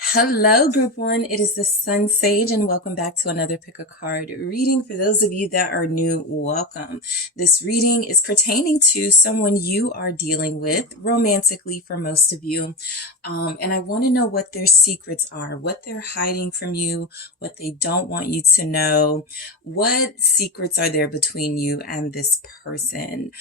Hello, Group 1. It is the SunSage, and welcome back to another Pick a Card reading. For those of you that are new, welcome. This reading is pertaining to someone you are dealing with romantically for most of you. And I want to know what their secrets are, what they're hiding from you, what they don't want you to know. What secrets are there between you and this person?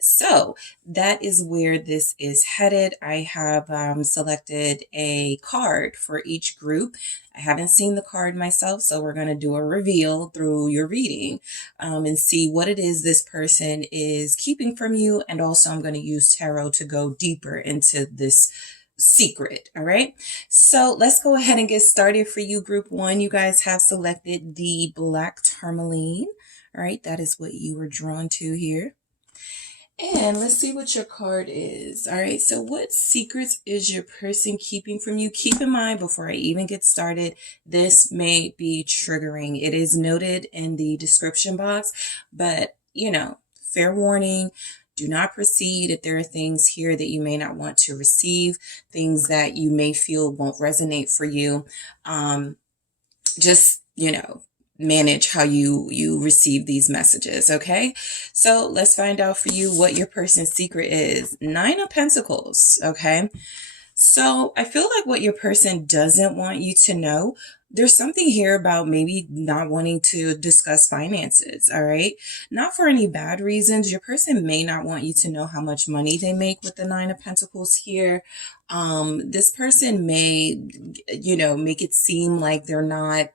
So that is where this is headed. I have selected a card for each group. I haven't seen the card myself, so we're going to do a reveal through your reading and see what it is this person is keeping from you. And also I'm going to use tarot to go deeper into this secret. All right. So let's go ahead and get started. For you, Group 1, you guys have selected the black tourmaline. All right. That is what you were drawn to here. And let's see what your card is. All right, so what secrets is your person keeping from you? Keep in mind, before I even get started, this may be triggering. It is noted in the description box, but, fair warning. Do not proceed if there are things here that you may not want to receive, things that you may feel won't resonate for you. Just, manage how you receive these messages. Okay, so let's find out for you what your person's secret is. 9 of Pentacles. Okay, so I feel like what your person doesn't want you to know, there's something here about maybe not wanting to discuss finances. All right, not for any bad reasons. Your person may not want you to know how much money they make with the 9 of Pentacles here. This person may make it seem like they're not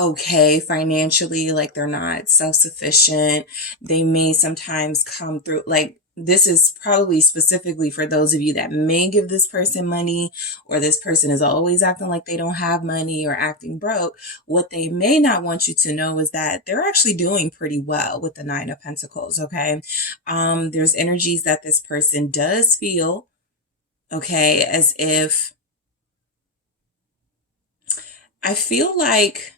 okay financially, like they're not self-sufficient. They may sometimes come through, like, this is probably specifically for those of you that may give this person money, or this person is always acting like they don't have money or acting broke. What they may not want you to know is that they're actually doing pretty well with the 9 of Pentacles. Okay. There's energies that this person does feel, okay, as if, I feel like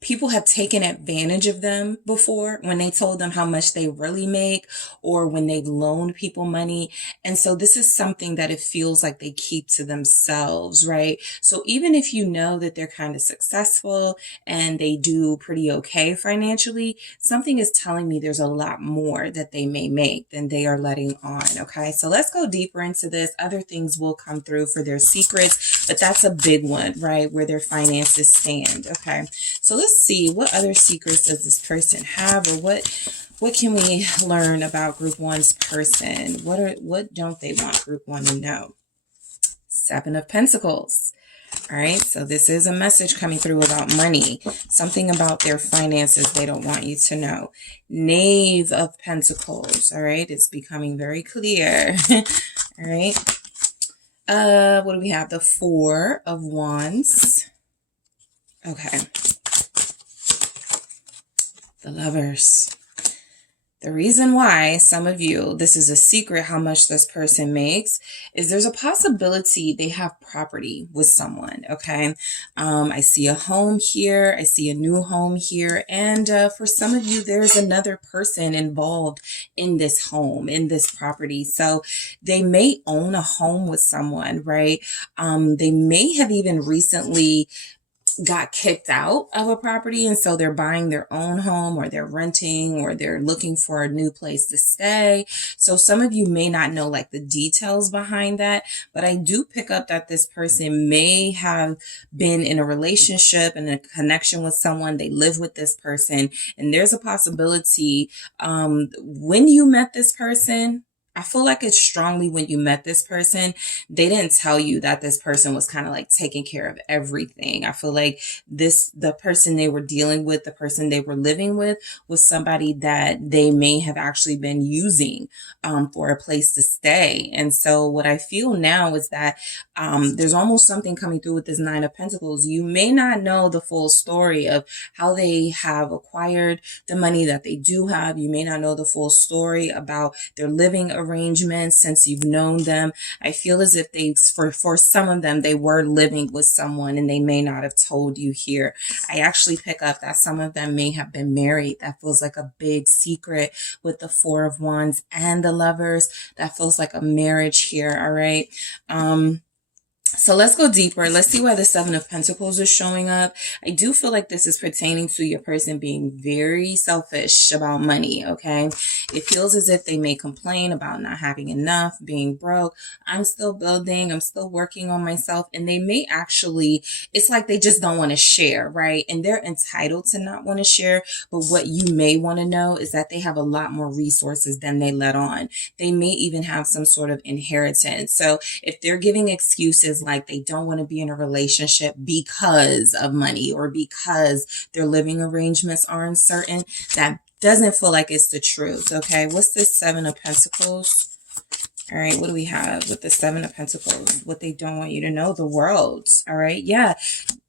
people have taken advantage of them before when they told them how much they really make, or when they've loaned people money. And so this is something that it feels like they keep to themselves, right? So even if you know that they're kind of successful and they do pretty okay financially, something is telling me there's a lot more that they may make than they are letting on. Okay, so let's go deeper into this. Other things will come through for their secrets, but that's a big one, right? Where their finances stand. Okay, so let's see, what other secrets does this person have, or what can we learn about Group 1's person? What don't they want Group 1 to know? 7 of Pentacles. All right, so this is a message coming through about money, something about their finances they don't want you to know. Knave of Pentacles. All right, it's becoming very clear. All right. What do we have? The 4 of Wands. Okay. The Lovers. The reason why some of you, this is a secret how much this person makes, is there's a possibility they have property with someone. Okay. I see a home here. I see a new home here. And for some of you, there's another person involved in this home, in this property. So they may own a home with someone, right? They may have even recently got kicked out of a property, and so they're buying their own home, or they're renting, or they're looking for a new place to stay. So some of you may not know like the details behind that, but I do pick up that this person may have been in a relationship and a connection with someone. They live with this person, and there's a possibility when you met this person, I feel like it's strongly when you met this person, they didn't tell you that this person was kind of like taking care of everything. I feel like the person they were dealing with, the person they were living with, was somebody that they may have actually been using for a place to stay. And so what I feel now is that there's almost something coming through with this 9 of Pentacles. You may not know the full story of how they have acquired the money that they do have. You may not know the full story about their living arrangements since you've known them. I feel as if for some of them, they were living with someone and they may not have told you here. I actually pick up that some of them may have been married. That feels like a big secret with the 4 of Wands and the Lovers. That feels like a marriage here. All right. So let's go deeper. Let's see why the Seven of Pentacles is showing up. I do feel like this is pertaining to your person being very selfish about money, okay? It feels as if they may complain about not having enough, being broke. I'm still building. I'm still working on myself. And they may actually, it's like they just don't want to share, right? And they're entitled to not want to share. But what you may want to know is that they have a lot more resources than they let on. They may even have some sort of inheritance. So if they're giving excuses like they don't want to be in a relationship because of money or because their living arrangements are uncertain, that doesn't feel like it's the truth. Okay, what's this Seven of Pentacles? All right, what do we have with the Seven of Pentacles? What they don't want you to know, the world. All right, yeah.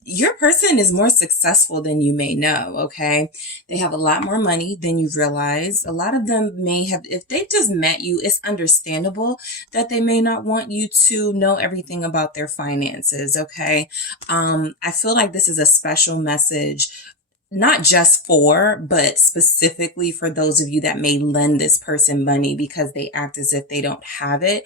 Your person is more successful than you may know, okay? They have a lot more money than you realize. A lot of them may have, if they just met you, it's understandable that they may not want you to know everything about their finances, okay? I feel like this is a special message, not just for, but specifically for those of you that may lend this person money because they act as if they don't have it.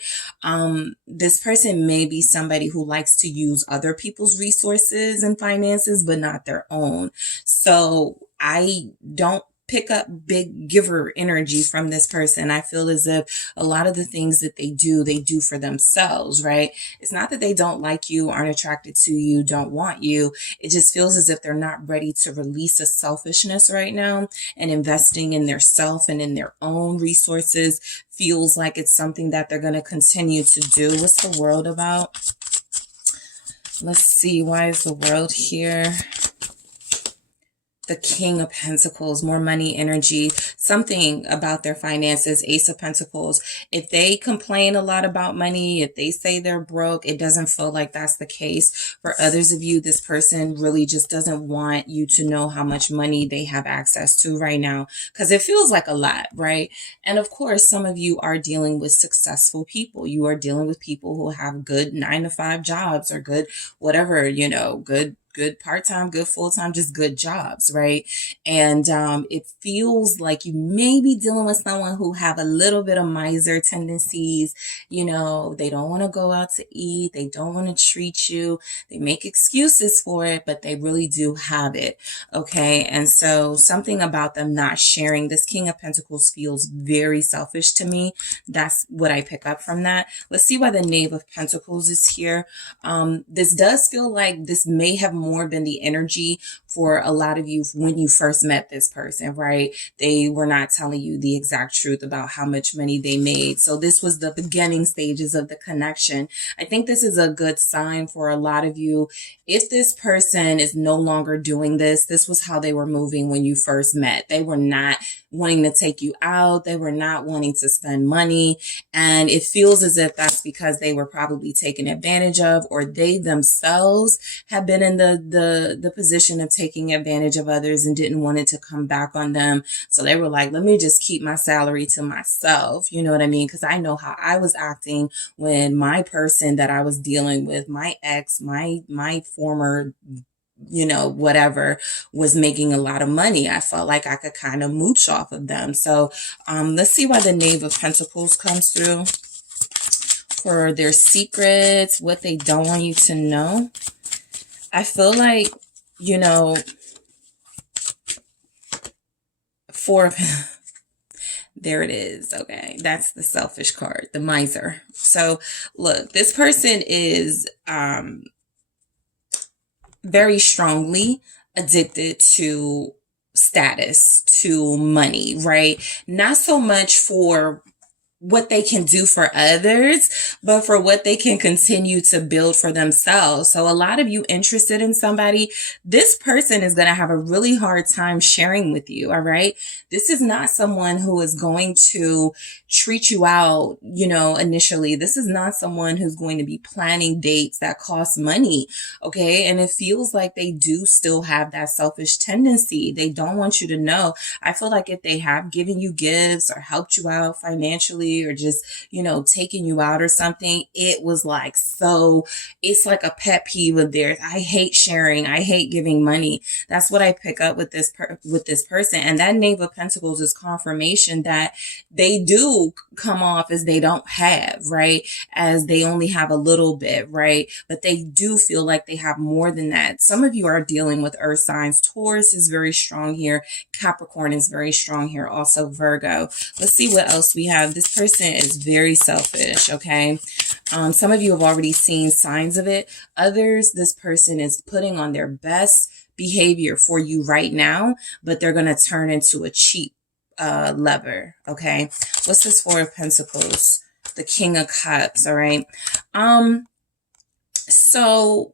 This person may be somebody who likes to use other people's resources and finances, but not their own. So I don't pick up big giver energy from this person. I feel as if a lot of the things that they do for themselves, right? It's not that they don't like you, aren't attracted to you, don't want you. It just feels as if they're not ready to release a selfishness right now, and investing in their self and in their own resources feels like it's something that they're going to continue to do. What's the world about? Let's see. Why is the world here? The King of Pentacles, more money energy, something about their finances, Ace of Pentacles. If they complain a lot about money, if they say they're broke, it doesn't feel like that's the case. For others of you, this person really just doesn't want you to know how much money they have access to right now, because it feels like a lot, right? And of course, some of you are dealing with successful people. You are dealing with people who have good 9-to-5 jobs or good whatever, good part-time, good full-time, just good jobs, right? And it feels like you may be dealing with someone who have a little bit of miser tendencies. They don't want to go out to eat. They don't want to treat you. They make excuses for it, but they really do have it, okay? And so something about them not sharing, this King of Pentacles feels very selfish to me. That's what I pick up from that. Let's see why the Knave of Pentacles is here. This does feel like this may have more been the energy for a lot of you when you first met this person, right? They were not telling you the exact truth about how much money they made. So this was the beginning stages of the connection. I think this is a good sign for a lot of you. If this person is no longer doing this, this was how they were moving when you first met. They were not wanting to take you out. They were not wanting to spend money. And it feels as if that's because they were probably taken advantage of, or they themselves have been in the position of taking advantage of others and didn't want it to come back on them. So they were like, let me just keep my salary to myself. You know what I mean? Because I know how I was acting when my person that I was dealing with, my ex, my former whatever, was making a lot of money. I felt like I could kind of mooch off of them. So let's see why the Knave of Pentacles comes through for their secrets, what they don't want you to know. I feel like, there it is. Okay. That's the selfish card, the miser. So look, this person is very strongly addicted to status, to money, right? Not so much for what they can do for others, but for what they can continue to build for themselves. So a lot of you interested in somebody, this person is going to have a really hard time sharing with you. All right. This is not someone who is going to treat you out, initially. This is not someone who's going to be planning dates that cost money. Okay. And it feels like they do still have that selfish tendency. They don't want you to know. I feel like if they have given you gifts or helped you out financially money or just, taking you out or something. It was like, so it's like a pet peeve of theirs. I hate sharing. I hate giving money. That's what I pick up with this person. And that Knave of Pentacles is confirmation that they do come off as they don't have, right? As they only have a little bit, right? But they do feel like they have more than that. Some of you are dealing with earth signs. Taurus is very strong here. Capricorn is very strong here. Also Virgo. Let's see what else we have. This person is very selfish, okay? Some of you have already seen signs of it. Others, this person is putting on their best behavior for you right now, but they're going to turn into a cheap lever, okay? What's this Four of Pentacles? The King of Cups, all right? So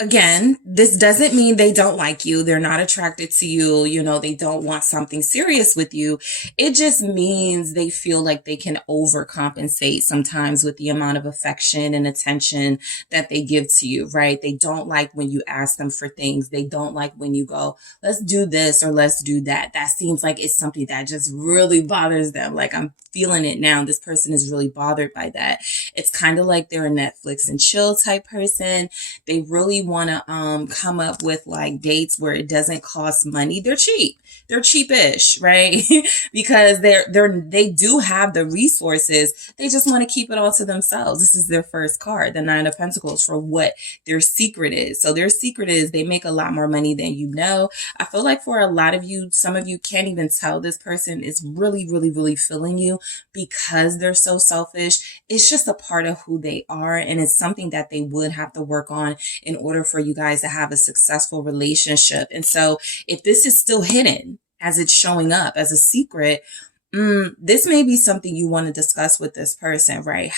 again, this doesn't mean they don't like you. They're not attracted to you. They don't want something serious with you. It just means they feel like they can overcompensate sometimes with the amount of affection and attention that they give to you, right? They don't like when you ask them for things. They don't like when you go, let's do this or let's do that. That seems like it's something that just really bothers them. Like, I'm feeling it now. This person is really bothered by that. It's kind of like they're a Netflix and chill type person. They really want to come up with like dates where it doesn't cost money. They're cheap. They're cheapish, right? Because they do have the resources. They just want to keep it all to themselves. This is their first card, the Nine of Pentacles, for what their secret is. So their secret is they make a lot more money than you know. I feel like for a lot of you, some of you can't even tell this person is really, really, really feeling you because they're so selfish. It's just a part of who they are. And it's something that they would have to work on in order for you guys to have a successful relationship. And so if this is still hidden as it's showing up as a secret, this may be something you want to discuss with this person, right?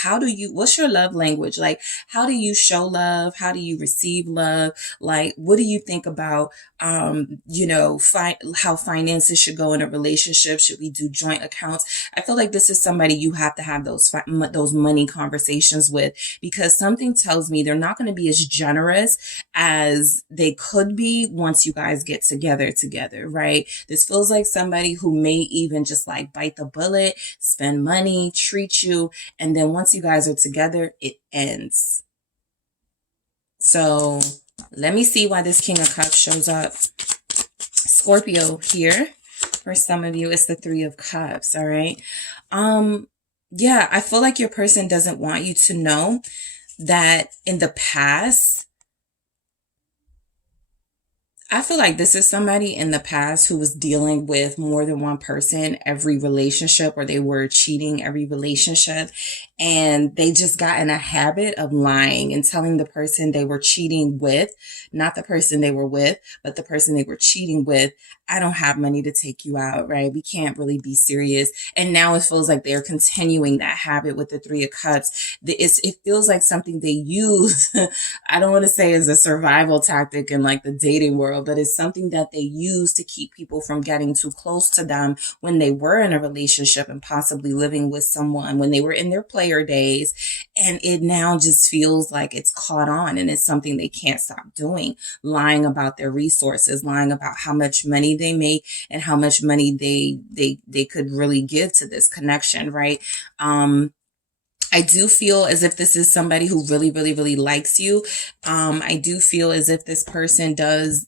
What's your love language? Like, how do you show love? How do you receive love? Like, what do you think about, how finances should go in a relationship? Should we do joint accounts? I feel like this is somebody you have to have those money conversations with, because something tells me they're not going to be as generous as they could be once you guys get together, right? This feels like somebody who may even just like bite the bullet, spend money, treat you, and then once you guys are together, it ends. So let me see why this King of Cups shows up. Scorpio here. For some of you, it's the Three of Cups, all right? Yeah, I feel like your person doesn't want you to know that in the past, I feel like this is somebody in the past who was dealing with more than one person every relationship, or they were cheating every relationship, and they just got in a habit of lying and telling the person they were cheating with, not the person they were with, but the person they were cheating with, I don't have money to take you out, right? We can't really be serious. And now it feels like they're continuing that habit with the Three of Cups. It feels like something they use, I don't want to say as a survival tactic in like the dating world, but it's something that they use to keep people from getting too close to them when they were in a relationship and possibly living with someone when they were in their player days. And it now just feels like it's caught on, and it's something they can't stop doing, lying about their resources, lying about how much money they make and how much money they could really give to this connection, right? I do feel as if this is somebody who really, really, really likes you. I do feel as if this person does,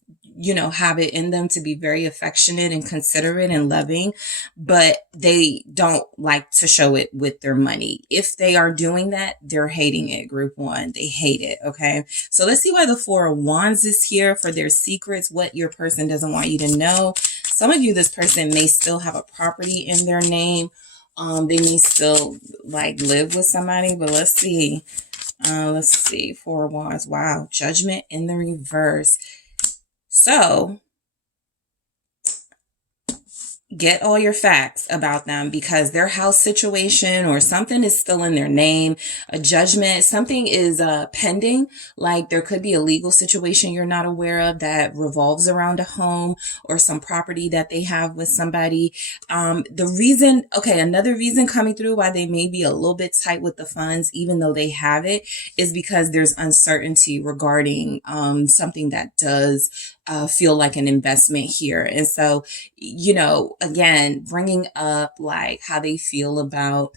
have it in them to be very affectionate and considerate and loving, but they don't like to show it with their money. If they are doing that, they're hating it. Group one, they hate it. Okay. So let's see why the Four of Wands is here for their secrets, what your person doesn't want you to know. Some of you, this person may still have a property in their name. They may still like live with somebody, but let's see. Four of Wands. Wow. Judgment in the reverse. So get all your facts about them, because their house situation or something is still in their name. A judgment, something is pending. Like there could be a legal situation you're not aware of that revolves around a home or some property that they have with somebody. Another reason coming through why they may be a little bit tight with the funds, even though they have it, is because there's uncertainty regarding something that does feel like an investment here. And so, again, bringing up like how they feel about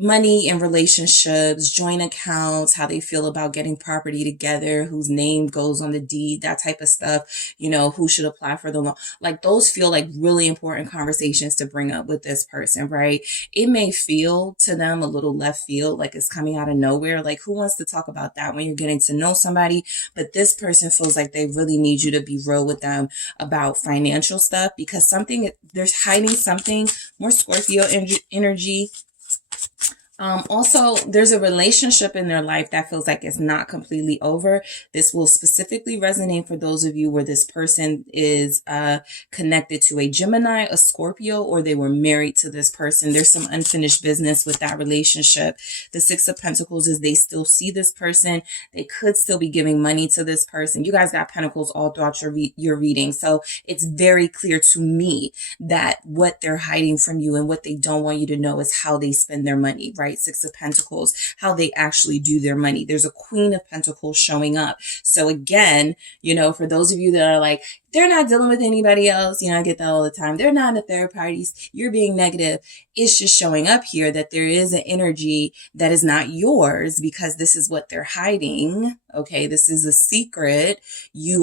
money in relationships, joint accounts, how they feel about getting property together, whose name goes on the deed, that type of stuff, you know, who should apply for the loan. Like those feel like really important conversations to bring up with this person, right? It may feel to them a little left field, like it's coming out of nowhere. Like who wants to talk about that when you're getting to know somebody? But this person feels like they really need you to be real with them about financial stuff, because there's hiding something. More Scorpio energy. Also, there's a relationship in their life that feels like it's not completely over. This will specifically resonate for those of you where this person is connected to a Gemini, a Scorpio, or they were married to this person. There's some unfinished business with that relationship. The Six of Pentacles is they still see this person. They could still be giving money to this person. You guys got Pentacles all throughout your reading. So it's very clear to me that what they're hiding from you and what they don't want you to know is how they spend their money, right? Six of Pentacles, how they actually do their money. There's a Queen of Pentacles showing up. So again, you know, for those of you that are like, they're not dealing with anybody else. You know, I get that all the time. They're not in third parties. You're being negative. It's just showing up here that there is an energy that is not yours because this is what they're hiding. Okay. This is a secret. You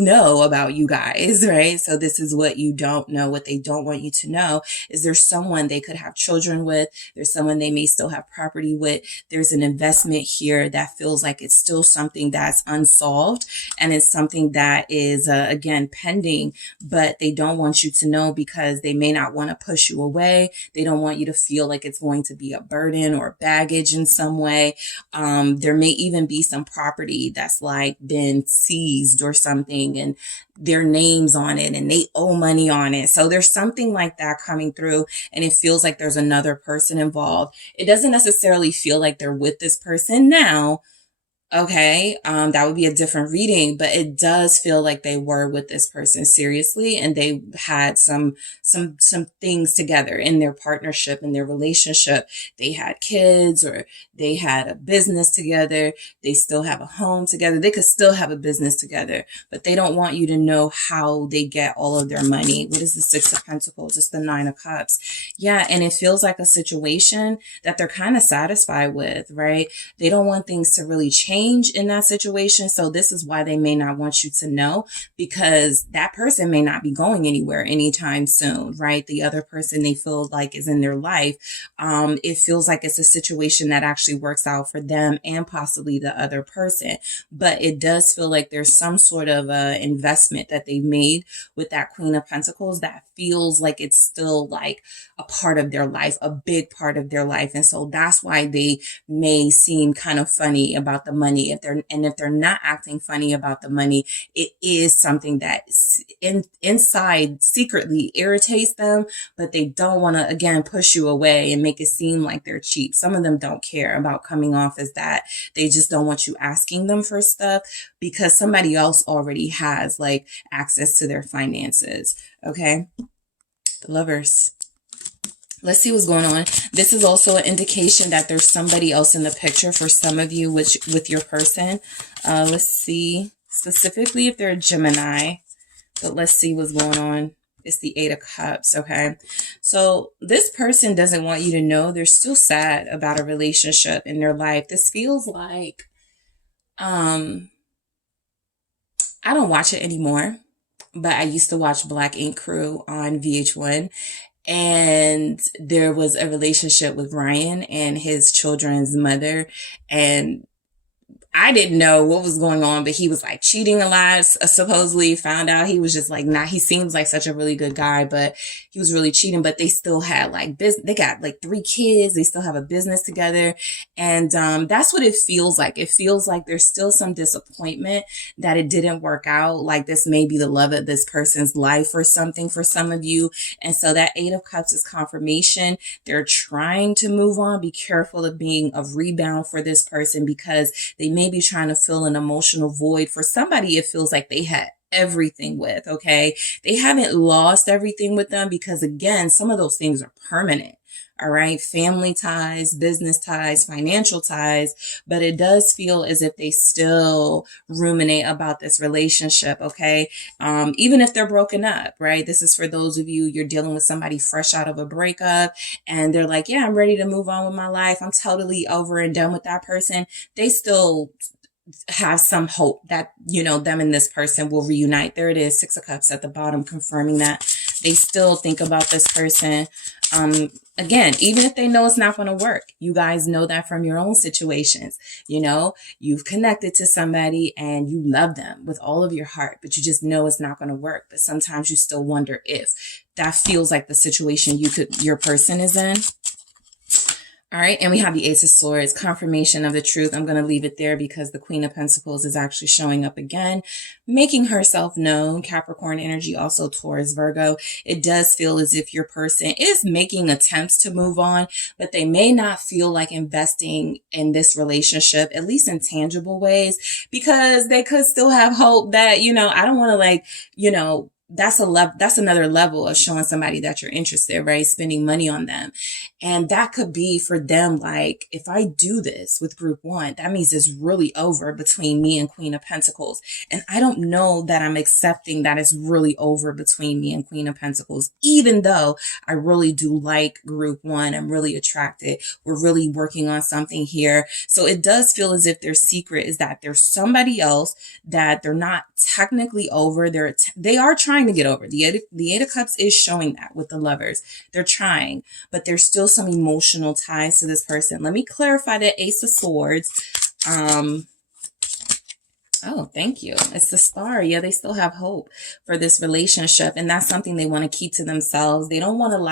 know about you guys, right? So this is what you don't know. What they don't want you to know is there's someone they could have children with. There's someone they may still have property with. There's an investment here that feels like it's still something that's unsolved, and it's something that is again pending, but they don't want you to know because they may not want to push you away. They don't want you to feel like it's going to be a burden or baggage in some way. There may even be some property that's like been seized or something, and their names on it and they owe money on it. So there's something like that coming through, and it feels like there's another person involved. It doesn't necessarily feel like they're with this person now. Okay, that would be a different reading, but it does feel like they were with this person seriously, and they had some things together in their partnership, in their relationship. They had kids, or they had a business together. They still have a home together. They could still have a business together, but they don't want you to know how they get all of their money. What is the Six of Pentacles? It's the Nine of Cups. Yeah, and it feels like a situation that they're kind of satisfied with, right? They don't want things to really change in that situation. So this is why they may not want you to know, because that person may not be going anywhere anytime soon, right? The other person they feel like is in their life. It feels like it's a situation that actually works out for them and possibly the other person. But it does feel like there's some sort of investment that they made with that Queen of Pentacles that feels like it's still like a part of their life, a big part of their life. And so that's why they may seem kind of funny about the money. If they're not acting funny about the money, it is something that inside secretly irritates them, but they don't want to, again, push you away and make it seem like they're cheap. Some of them don't care about coming off as that. They just don't want you asking them for stuff because somebody else already has like access to their finances. Okay. The Lovers. Let's see what's going on. This is also an indication that there's somebody else in the picture for some of you with your person. Let's see specifically if they're a Gemini, but let's see what's going on. It's the Eight of Cups. Okay. So this person doesn't want you to know they're still sad about a relationship in their life. This feels like, I don't watch it anymore, but I used to watch Black Ink Crew on VH1. And there was a relationship with Ryan and his children's mother. And I didn't know what was going on, but he was like cheating a lot. Supposedly found out he was just like, he seems like such a really good guy, but he was really cheating. But they still had like they got like 3 kids. They still have a business together. And that's what it feels like. It feels like there's still some disappointment that it didn't work out. Like this may be the love of this person's life or something for some of you. And so that Eight of Cups is confirmation. They're trying to move on. Be careful of being a rebound for this person, because they may be trying to fill an emotional void. For somebody, it feels like they had everything with, okay? They haven't lost everything with them, because again, some of those things are permanent. All right. Family ties, business ties, financial ties, but it does feel as if they still ruminate about this relationship. Okay. Even if they're broken up, right? This is for those of you, you're dealing with somebody fresh out of a breakup and they're like, yeah, I'm ready to move on with my life. I'm totally over and done with that person. They still have some hope that, you know, them and this person will reunite. There it is, 6 of Cups at the bottom, confirming that they still think about this person. Again, even if they know it's not going to work, you guys know that from your own situations. You know, you've connected to somebody and you love them with all of your heart, but you just know it's not going to work. But sometimes you still wonder if that feels like the situation your person is in. All right, and we have the Ace of Swords, confirmation of the truth. I'm going to leave it there because the Queen of Pentacles is actually showing up again, making herself known. Capricorn energy, also Taurus, Virgo. It does feel as if your person is making attempts to move on, but they may not feel like investing in this relationship, at least in tangible ways, because they could still have hope that, you know, I don't want to that's another level of showing somebody that you're interested, right? Spending money on them. And that could be for them, like, if I do this with group one, that means it's really over between me and Queen of Pentacles. And I don't know that I'm accepting that it's really over between me and Queen of Pentacles, even though I really do like group one. I'm really attracted. We're really working on something here. So it does feel as if their secret is that there's somebody else that they're not technically over. They are trying to get over. The Eight of Cups is showing that with the Lovers. They're trying, but there's still some emotional ties to this person. Let me clarify that Ace of Swords. Oh, thank you. It's the Star. Yeah, they still have hope for this relationship, and that's something they want to keep to themselves. They don't want to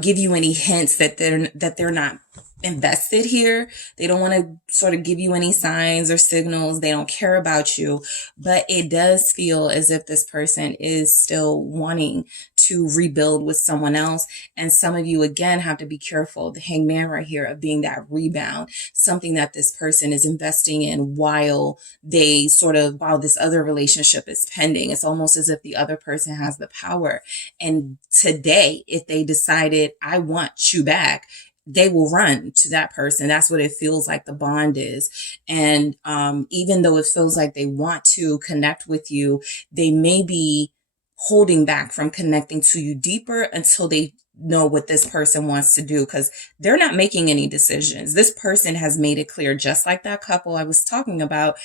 give you any hints that they're not invested here. They don't want to sort of give you any signs or signals. They don't care about you, but it does feel as if this person is still wanting to rebuild with someone else. And some of you, again, have to be careful. The Hangman right here of being that rebound, something that this person is investing in while this other relationship is pending. It's almost as if the other person has the power. And today, if they decided, I want you back, they will run to that person. That's what it feels like the bond is. And even though it feels like they want to connect with you, they may be holding back from connecting to you deeper until they know what this person wants to do, because they're not making any decisions. This person has made it clear, just like that couple I was talking about.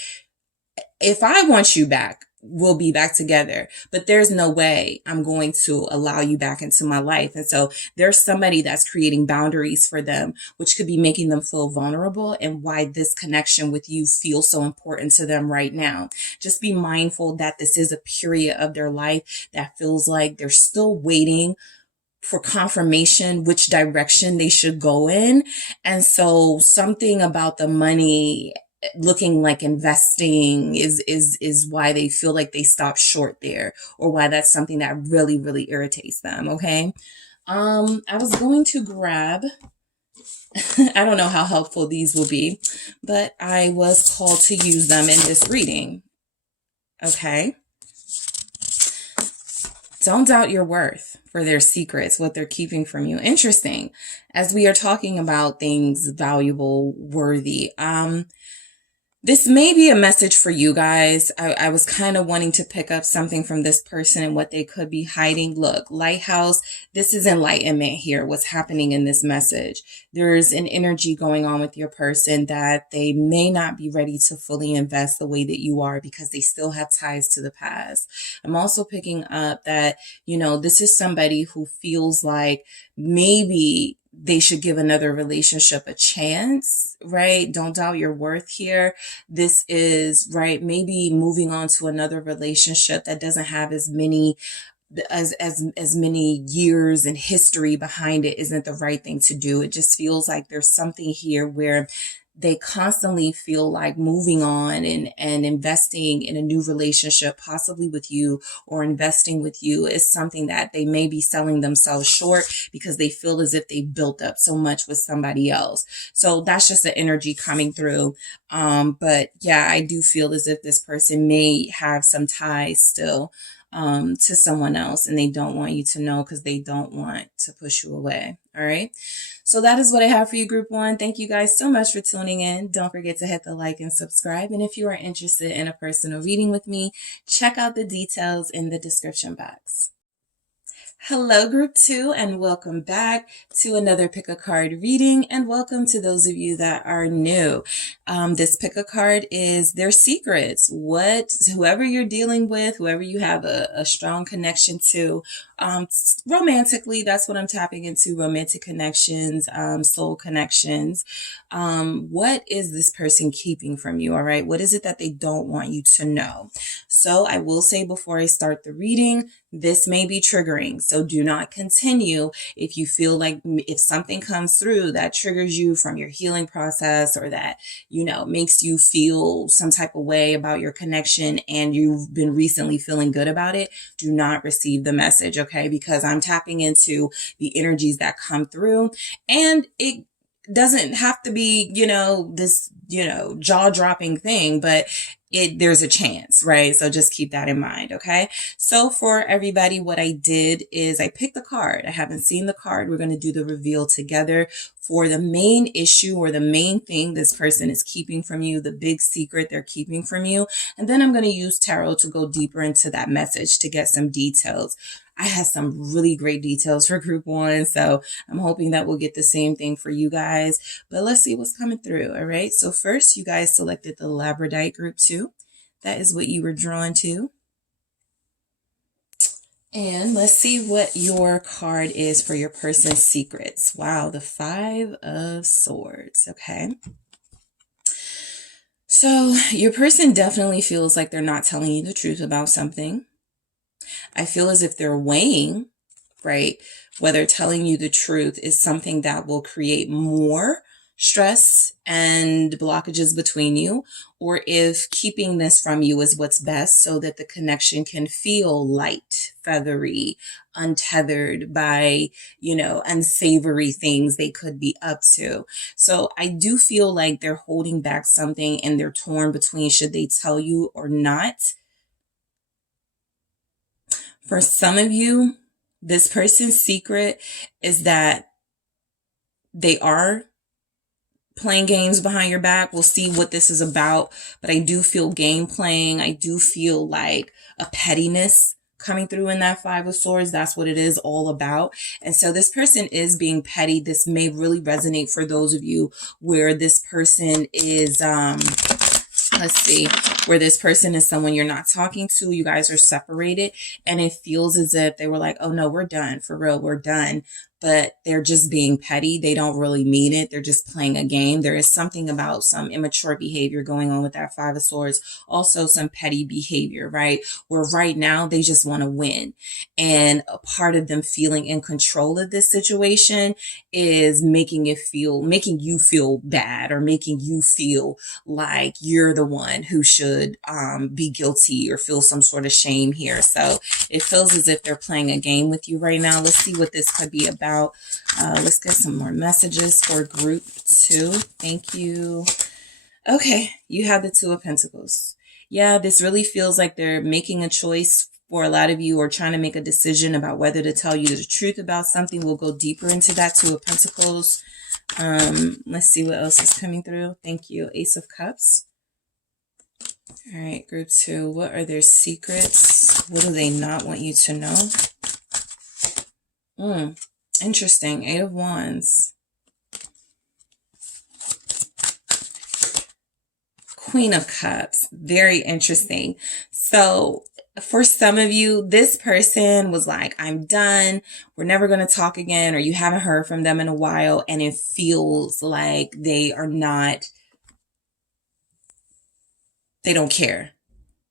If I want you back, we'll be back together, but there's no way I'm going to allow you back into my life. And so there's somebody that's creating boundaries for them, which could be making them feel vulnerable, and why this connection with you feels so important to them right now. Just be mindful that this is a period of their life that feels like they're still waiting for confirmation which direction they should go in. And so something about the money looking like investing is why they feel like they stop short there, or why that's something that really, really irritates them. Okay. I was going to grab, I don't know how helpful these will be, but I was called to use them in this reading. Okay. Don't doubt your worth for their secrets, what they're keeping from you. Interesting. As we are talking about things valuable, worthy, this may be a message for you guys. I was kind of wanting to pick up something from this person and what they could be hiding. Look, Lighthouse, this is enlightenment here, what's happening in this message. There's an energy going on with your person that they may not be ready to fully invest the way that you are, because they still have ties to the past. I'm also picking up that, this is somebody who feels like maybe they should give another relationship a chance, right? Don't doubt your worth here. This is, right, maybe moving on to another relationship that doesn't have as many years and history behind it isn't the right thing to do. It just feels like there's something here where they constantly feel like moving on and investing in a new relationship, possibly with you, or investing with you, is something that they may be selling themselves short, because they feel as if they built up so much with somebody else. So that's just the energy coming through. But yeah, I do feel as if this person may have some ties still to someone else, and they don't want you to know because they don't want to push you away. All right. So that is what I have for you, Group 1. Thank you guys so much for tuning in. Don't forget to hit the like and subscribe. And if you are interested in a personal reading with me, check out the details in the description box. Hello, Group 2, and welcome back to another Pick a Card reading, and welcome to those of you that are new. This Pick a Card is their secrets. Whoever you're dealing with, whoever you have a strong connection to, romantically, that's what I'm tapping into, romantic connections, soul connections. What is this person keeping from you, all right? What is it that they don't want you to know? So I will say before I start the reading, this may be triggering. So do not continue if you feel like if something comes through that triggers you from your healing process, or that, makes you feel some type of way about your connection and you've been recently feeling good about it, do not receive the message, okay? Because I'm tapping into the energies that come through, and it doesn't have to be, this, jaw-dropping thing, but there's a chance, right? So just keep that in mind, okay? So for everybody, what I did is I picked the card. I haven't seen the card. We're going to do the reveal together for the main issue, or the main thing this person is keeping from you, the big secret they're keeping from you. And then I'm going to use tarot to go deeper into that message to get some details. I had some really great details for Group 1, so I'm hoping that we'll get the same thing for you guys. But let's see what's coming through, all right? So first, you guys selected the Labradorite Group 2. That is what you were drawn to. And let's see what your card is for your person's secrets. Wow, the 5 of Swords, okay? So your person definitely feels like they're not telling you the truth about something. I feel as if they're weighing, right, whether telling you the truth is something that will create more stress and blockages between you, or if keeping this from you is what's best so that the connection can feel light, feathery, untethered by, unsavory things they could be up to. So I do feel like they're holding back something and they're torn between should they tell you or not. For some of you, this person's secret is that they are playing games behind your back. We'll see what this is about, but I do feel game playing. I do feel like a pettiness coming through in that 5 of Swords. That's what it is all about. And so this person is being petty. This may really resonate for those of you where this person is, let's see, where this person is someone you're not talking to. You guys are separated, and it feels as if they were like, oh no, we're done. For real, we're done. But they're just being petty. They don't really mean it. They're just playing a game. There is something about some immature behavior going on with that 5 of Swords. Also some petty behavior, right? Where right now they just want to win. And a part of them feeling in control of this situation is making you feel bad, or making you feel like you're the one who should be guilty or feel some sort of shame here. So it feels as if they're playing a game with you right now. Let's see what this could be about. Let's get some more messages for Group 2. Thank you. Okay, you have the 2 of Pentacles. Yeah, this really feels like they're making a choice for a lot of you, or trying to make a decision about whether to tell you the truth about something. We'll go deeper into that 2 of Pentacles. Let's see what else is coming through. Thank you. Ace of Cups. All right, Group 2, what are their secrets? What do they not want you to know? Interesting. 8 of Wands. Queen of Cups. Very interesting. So for some of you, this person was like, I'm done. We're never going to talk again, or you haven't heard from them in a while, and it feels like they don't care.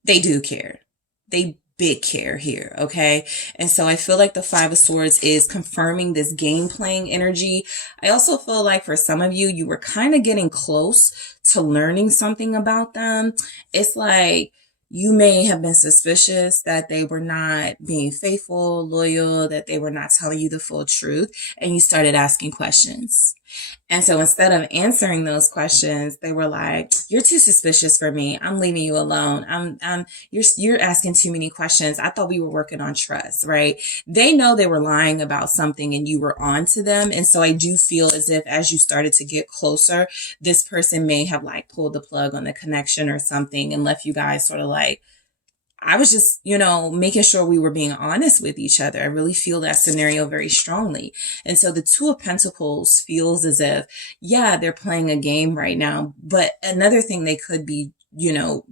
They do care. They big care here, okay? And so I feel like the 5 of Swords is confirming this game playing energy. I also feel like for some of you, you were kind of getting close to learning something about them. It's like you may have been suspicious that they were not being faithful, loyal, that they were not telling you the full truth, and you started asking questions. And so instead of answering those questions, they were like, "You're too suspicious for me. I'm leaving you alone. You're asking too many questions. I thought we were working on trust," right? They know they were lying about something and you were on to them. And so I do feel as if as you started to get closer, this person may have like pulled the plug on the connection or something and left you guys sort of like, I was just, making sure we were being honest with each other. I really feel that scenario very strongly. And so the Two of Pentacles feels as if, yeah, they're playing a game right now. But another thing they could be,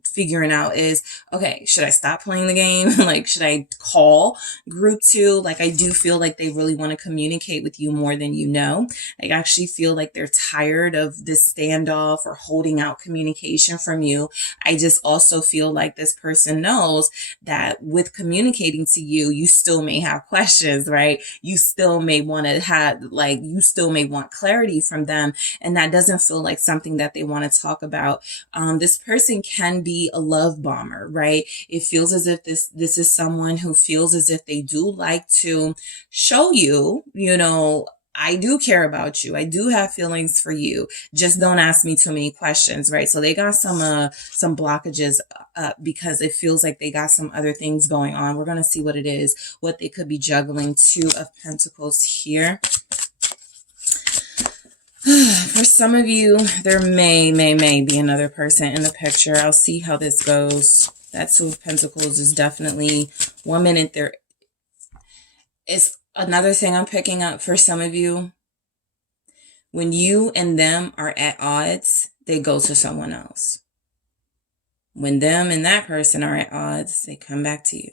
figuring out is, okay, should I stop playing the game? Like, should I call group 2? Like, I do feel like they really want to communicate with you more than you know. I actually feel like they're tired of this standoff or holding out communication from you. I just also feel like this person knows that with communicating to you, you still may have questions, right? You still may want to have, like, you still may want clarity from them. And that doesn't feel like something that they want to talk about. This person can be a love bomber, right? It feels as if this is someone who feels as if they do like to show you, I do care about you. I do have feelings for you. Just don't ask me too many questions, right? So they got some blockages because it feels like they got some other things going on. We're going to see what it is, what they could be juggling. Two of Pentacles here. For some of you, there may be another person in the picture. I'll see how this goes. That Two of Pentacles is definitely 1 minute there. It's another thing I'm picking up for some of you. When you and them are at odds, they go to someone else. When them and that person are at odds, they come back to you.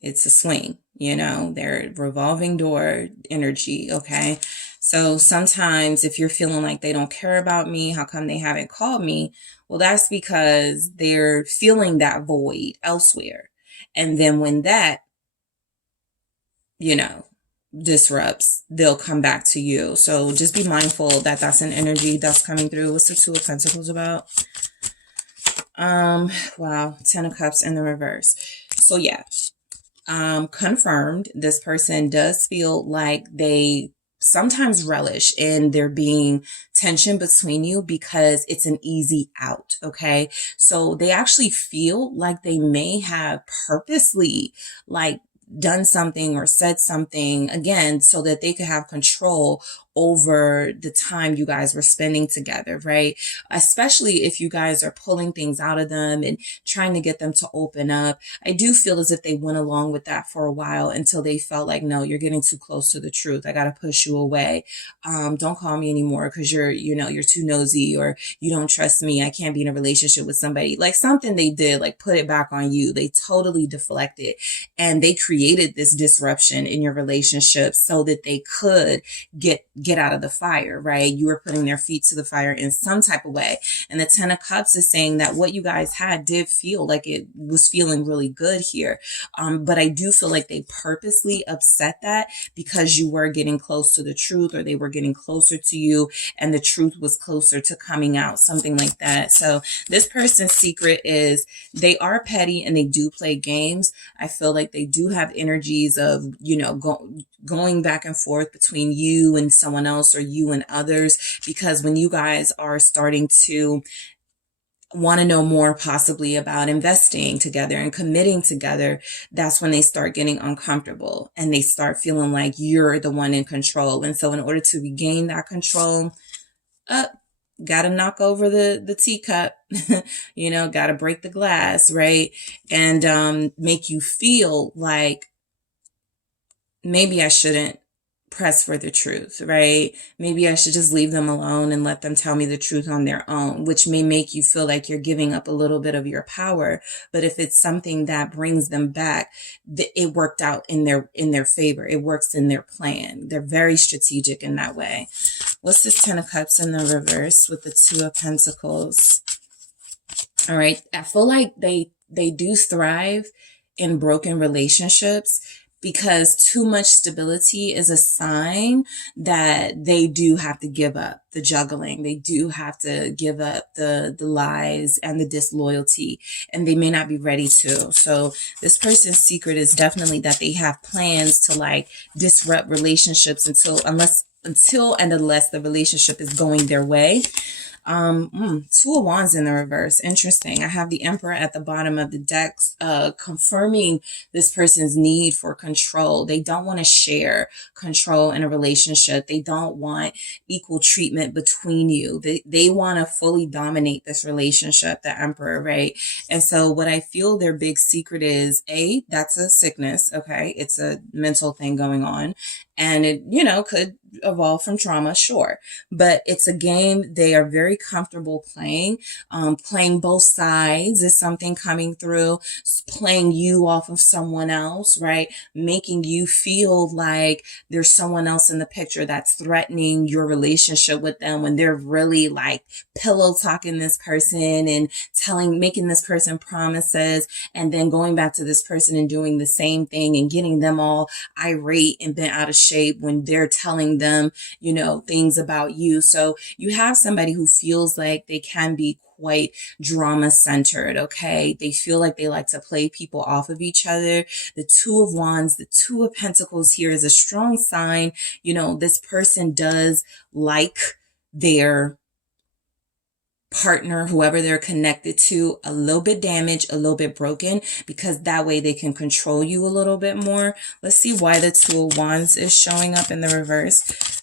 It's a swing, they're revolving door energy, okay? So sometimes if you're feeling like they don't care about me, how come they haven't called me? Well, that's because they're feeling that void elsewhere. And then when that, disrupts, they'll come back to you. So just be mindful that that's an energy that's coming through. What's the Two of Pentacles about? Wow. 10 of Cups in the reverse. So yeah. Confirmed, this person does feel like they sometimes relish in there being tension between you because it's an easy out. Okay. So they actually feel like they may have purposely like done something or said something again so that they could have control over the time you guys were spending together, right? Especially if you guys are pulling things out of them and trying to get them to open up. I do feel as if they went along with that for a while until they felt like, no, you're getting too close to the truth. I got to push you away. Don't call me anymore because you're too nosy, or you don't trust me. I can't be in a relationship with somebody. Like something they did, like put it back on you. They totally deflected and they created this disruption in your relationship so that they could get out of the fire, right? You were putting their feet to the fire in some type of way. And the 10 of Cups is saying that what you guys had did feel like it was feeling really good here. But I do feel like they purposely upset that because you were getting close to the truth, or they were getting closer to you and the truth was closer to coming out, something like that. So this person's secret is they are petty and they do play games. I feel like they do have energies of, going back and forth between you and someone else or you and others, because when you guys are starting to want to know more possibly about investing together and committing together, that's when they start getting uncomfortable and they start feeling like you're the one in control. And so in order to regain that control, got to knock over the teacup, got to break the glass, right? And make you feel like maybe I shouldn't press for the truth, right? Maybe I should just leave them alone and let them tell me the truth on their own, which may make you feel like you're giving up a little bit of your power. But if it's something that brings them back, it worked out in their favor. It works in their plan. They're very strategic in that way. What's this 10 of Cups in the reverse with the 2 of Pentacles? All right. I feel like they do thrive in broken relationships, because too much stability is a sign that they do have to give up the juggling. They do have to give up the lies and the disloyalty, and they may not be ready to. So this person's secret is definitely that they have plans to like disrupt relationships unless until and unless the relationship is going their way. Two of Wands in the reverse. Interesting. I have the Emperor at the bottom of the deck, confirming this person's need for control. They don't want to share control in a relationship. They don't want equal treatment between you. They want to fully dominate this relationship, the Emperor, right? And so what I feel their big secret is, that's a sickness, okay? It's a mental thing going on. And it, could evolve from trauma, sure. But it's a game they are very comfortable playing. Playing both sides is something coming through. Playing you off of someone else, right? Making you feel like there's someone else in the picture that's threatening your relationship with them when they're really like pillow talking this person and making this person promises, and then going back to this person and doing the same thing and getting them all irate and bent out of shape when they're telling them, things about you. So you have somebody who feels like they can be quite drama centered. Okay. They feel like they like to play people off of each other. The Two of Wands, the Two of Pentacles here is a strong sign. This person does like their partner, whoever they're connected to, a little bit damaged, a little bit broken, because that way they can control you a little bit more. Let's see why the Two of Wands is showing up in the reverse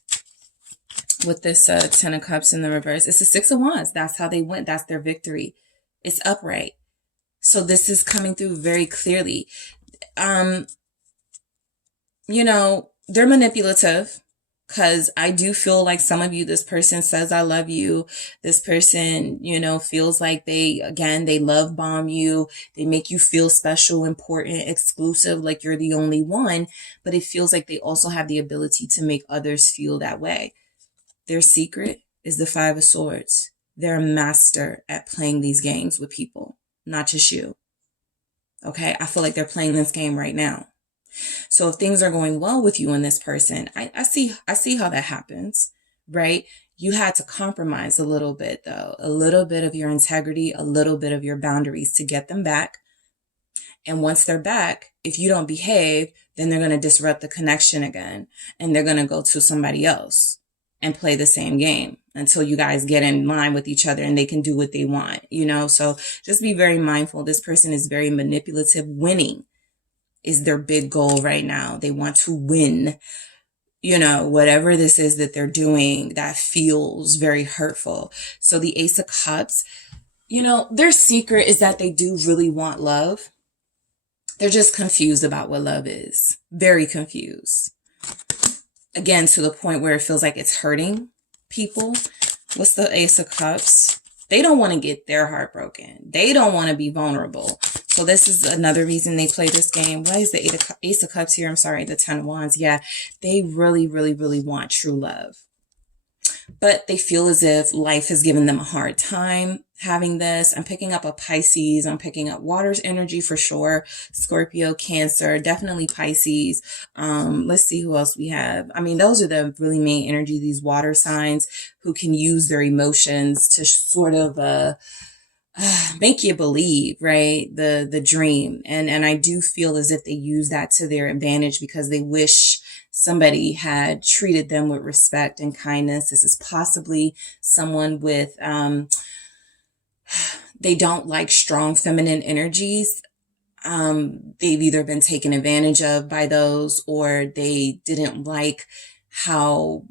with this 10 of Cups in the reverse. It's the Six of Wands. That's how they went. That's their victory. It's upright. So this is coming through very clearly. They're manipulative. Because I do feel like some of you, this person says, I love you. This person, feels like they love bomb you. They make you feel special, important, exclusive, like you're the only one. But it feels like they also have the ability to make others feel that way. Their secret is the Five of Swords. They're a master at playing these games with people, not just you. Okay, I feel like they're playing this game right now. So if things are going well with you and this person, I see how that happens, right? You had to compromise a little bit though, a little bit of your integrity, a little bit of your boundaries to get them back. And once they're back, if you don't behave, then they're going to disrupt the connection again. And they're going to go to somebody else and play the same game until you guys get in line with each other and they can do what they want, So just be very mindful. This person is very manipulative. Winning is their big goal right now. They want to win, whatever this is that they're doing that feels very hurtful. So the Ace of Cups, their secret is that they do really want love. They're just confused about what love is. Very confused. Again, to the point where it feels like it's hurting people. What's the Ace of Cups? They don't want to get their heart broken. They don't want to be vulnerable. So this is another reason they play this game. Why is the Ace of Cups here? I'm sorry, the 10 of Wands. Yeah, they really, really, really want true love. But they feel as if life has given them a hard time having this. I'm picking up a Pisces. I'm picking up water's energy for sure. Scorpio, Cancer, definitely Pisces. Let's see who else we have. I mean, those are the really main energy, these water signs who can use their emotions to sort of, make you believe, right? The dream. And I do feel as if they use that to their advantage because they wish somebody had treated them with respect and kindness. This is possibly someone with, they don't like strong feminine energies. They've either been taken advantage of by those, or they didn't like how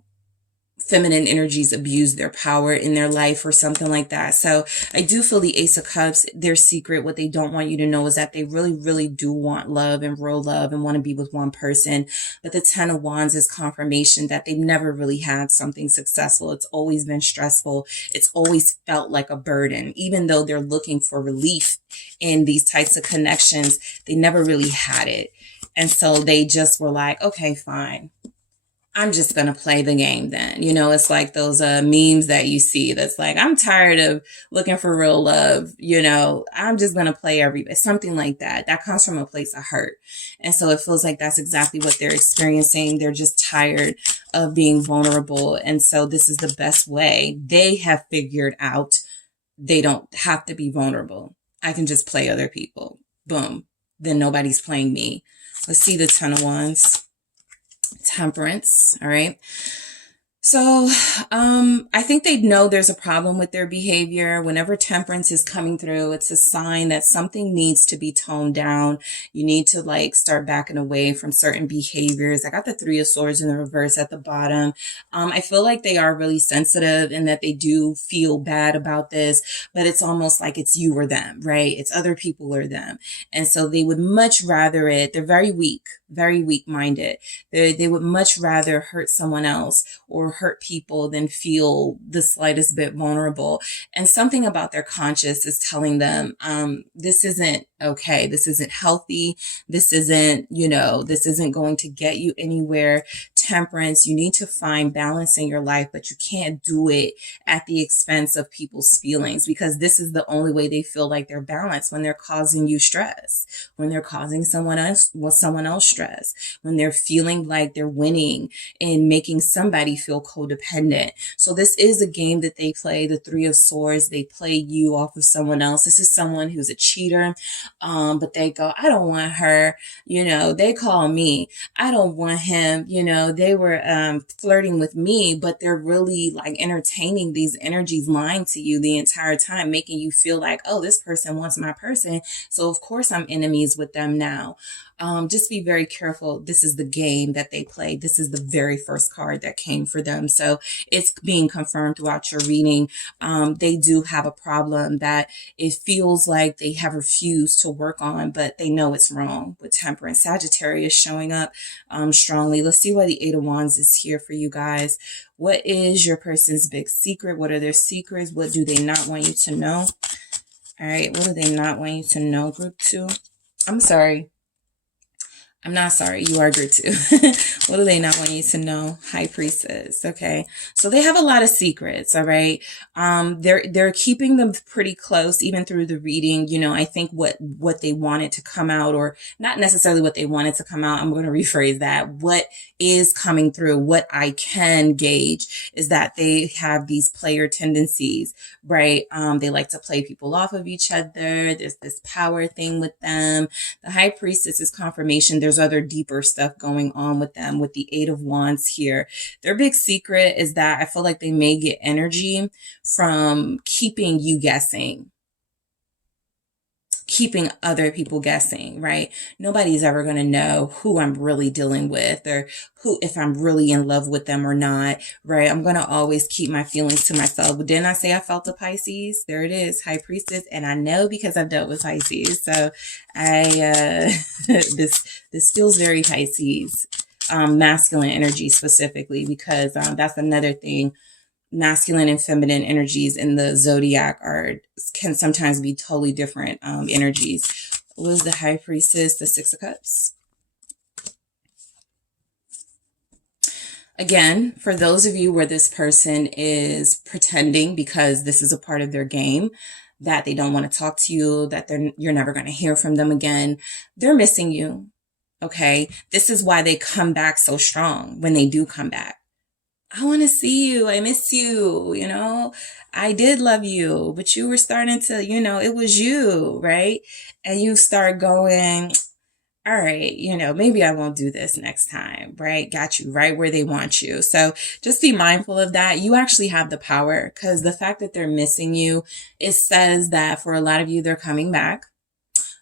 feminine energies abuse their power in their life or something like that. So I do feel the Ace of Cups, their secret, what they don't want you to know is that they really, really do want love and real love and want to be with one person. But the 10 of Wands is confirmation that they've never really had something successful. It's always been stressful. It's always felt like a burden. Even though they're looking for relief in these types of connections, they never really had it. And so they just were like, okay, fine. I'm just going to play the game then. It's like those memes that you see that's like, I'm tired of looking for real love. I'm just going to play something like that. That comes from a place of hurt. And so it feels like that's exactly what they're experiencing. They're just tired of being vulnerable. And so this is the best way. They have figured out they don't have to be vulnerable. I can just play other people. Boom. Then nobody's playing me. Let's see the 10 of Wands. Temperance. All right. So, I think they know there's a problem with their behavior. Whenever temperance is coming through, it's a sign that something needs to be toned down. You need to like start backing away from certain behaviors. I got the Three of Swords in the reverse at the bottom. I feel like they are really sensitive and that they do feel bad about this, but it's almost like it's you or them, right? It's other people or them. And so they would much rather it. They're very weak minded. They would much rather hurt someone else or hurt people than feel the slightest bit vulnerable. And something about their conscience is telling them, this isn't okay. This isn't healthy. This isn't, this isn't going to get you anywhere. Temperance, you need to find balance in your life, but you can't do it at the expense of people's feelings, because this is the only way they feel like they're balanced, when they're causing you stress, when they're causing someone else stress, when they're feeling like they're winning and making somebody feel codependent. So this is a game that they play, the Three of Swords. They play you off of someone else. This is someone who's a cheater, but they go, I don't want her, they call me, I don't want him, they were flirting with me, but they're really like entertaining these energies, lying to you the entire time, making you feel like, oh, this person wants my person, so of course I'm enemies with them now. Just be very careful. This is the game that they play. This is the very first card that came for them. So it's being confirmed throughout your reading. They do have a problem that it feels like they have refused to work on, but they know it's wrong. With Temperance, Sagittarius showing up strongly. Let's see why the Eight of Wands is here for you guys. What is your person's big secret? What are their secrets? What do they not want you to know? All right. What do they not want you to know, group 2? I'm sorry. I'm not sorry. You are good too. What do they not want you to know? High Priestess. Okay. So they have a lot of secrets. All right. They're keeping them pretty close, even through the reading. I think what they wanted to come out, or not necessarily what they wanted to come out. I'm going to rephrase that. What is coming through, what I can gauge, is that they have these player tendencies, right? They like to play people off of each other. There's this power thing with them. The High Priestess is confirmation there's other deeper stuff going on with them. With the Eight of Wands here, their big secret is that I feel like they may get energy from keeping you guessing, keeping other people guessing, right? Nobody's ever going to know who I'm really dealing with, or who, if I'm really in love with them or not, right? I'm going to always keep my feelings to myself. But didn't I say I felt a Pisces? There it is, High Priestess. And I know because I've dealt with Pisces. So this feels very Pisces, masculine energy specifically, because that's another thing. Masculine and feminine energies in the zodiac can sometimes be totally different energies. What was the High Priestess? The Six of Cups. Again, for those of you where this person is pretending, because this is a part of their game, that they don't want to talk to you, that you're never going to hear from them again, they're missing you. Okay, this is why they come back so strong when they do come back. I want to see you. I miss you. I did love you, but you were starting to, it was you, right? And you start going, all right, maybe I won't do this next time, right? Got you right where they want you. So just be mindful of that. You actually have the power, because the fact that they're missing you, it says that for a lot of you, they're coming back.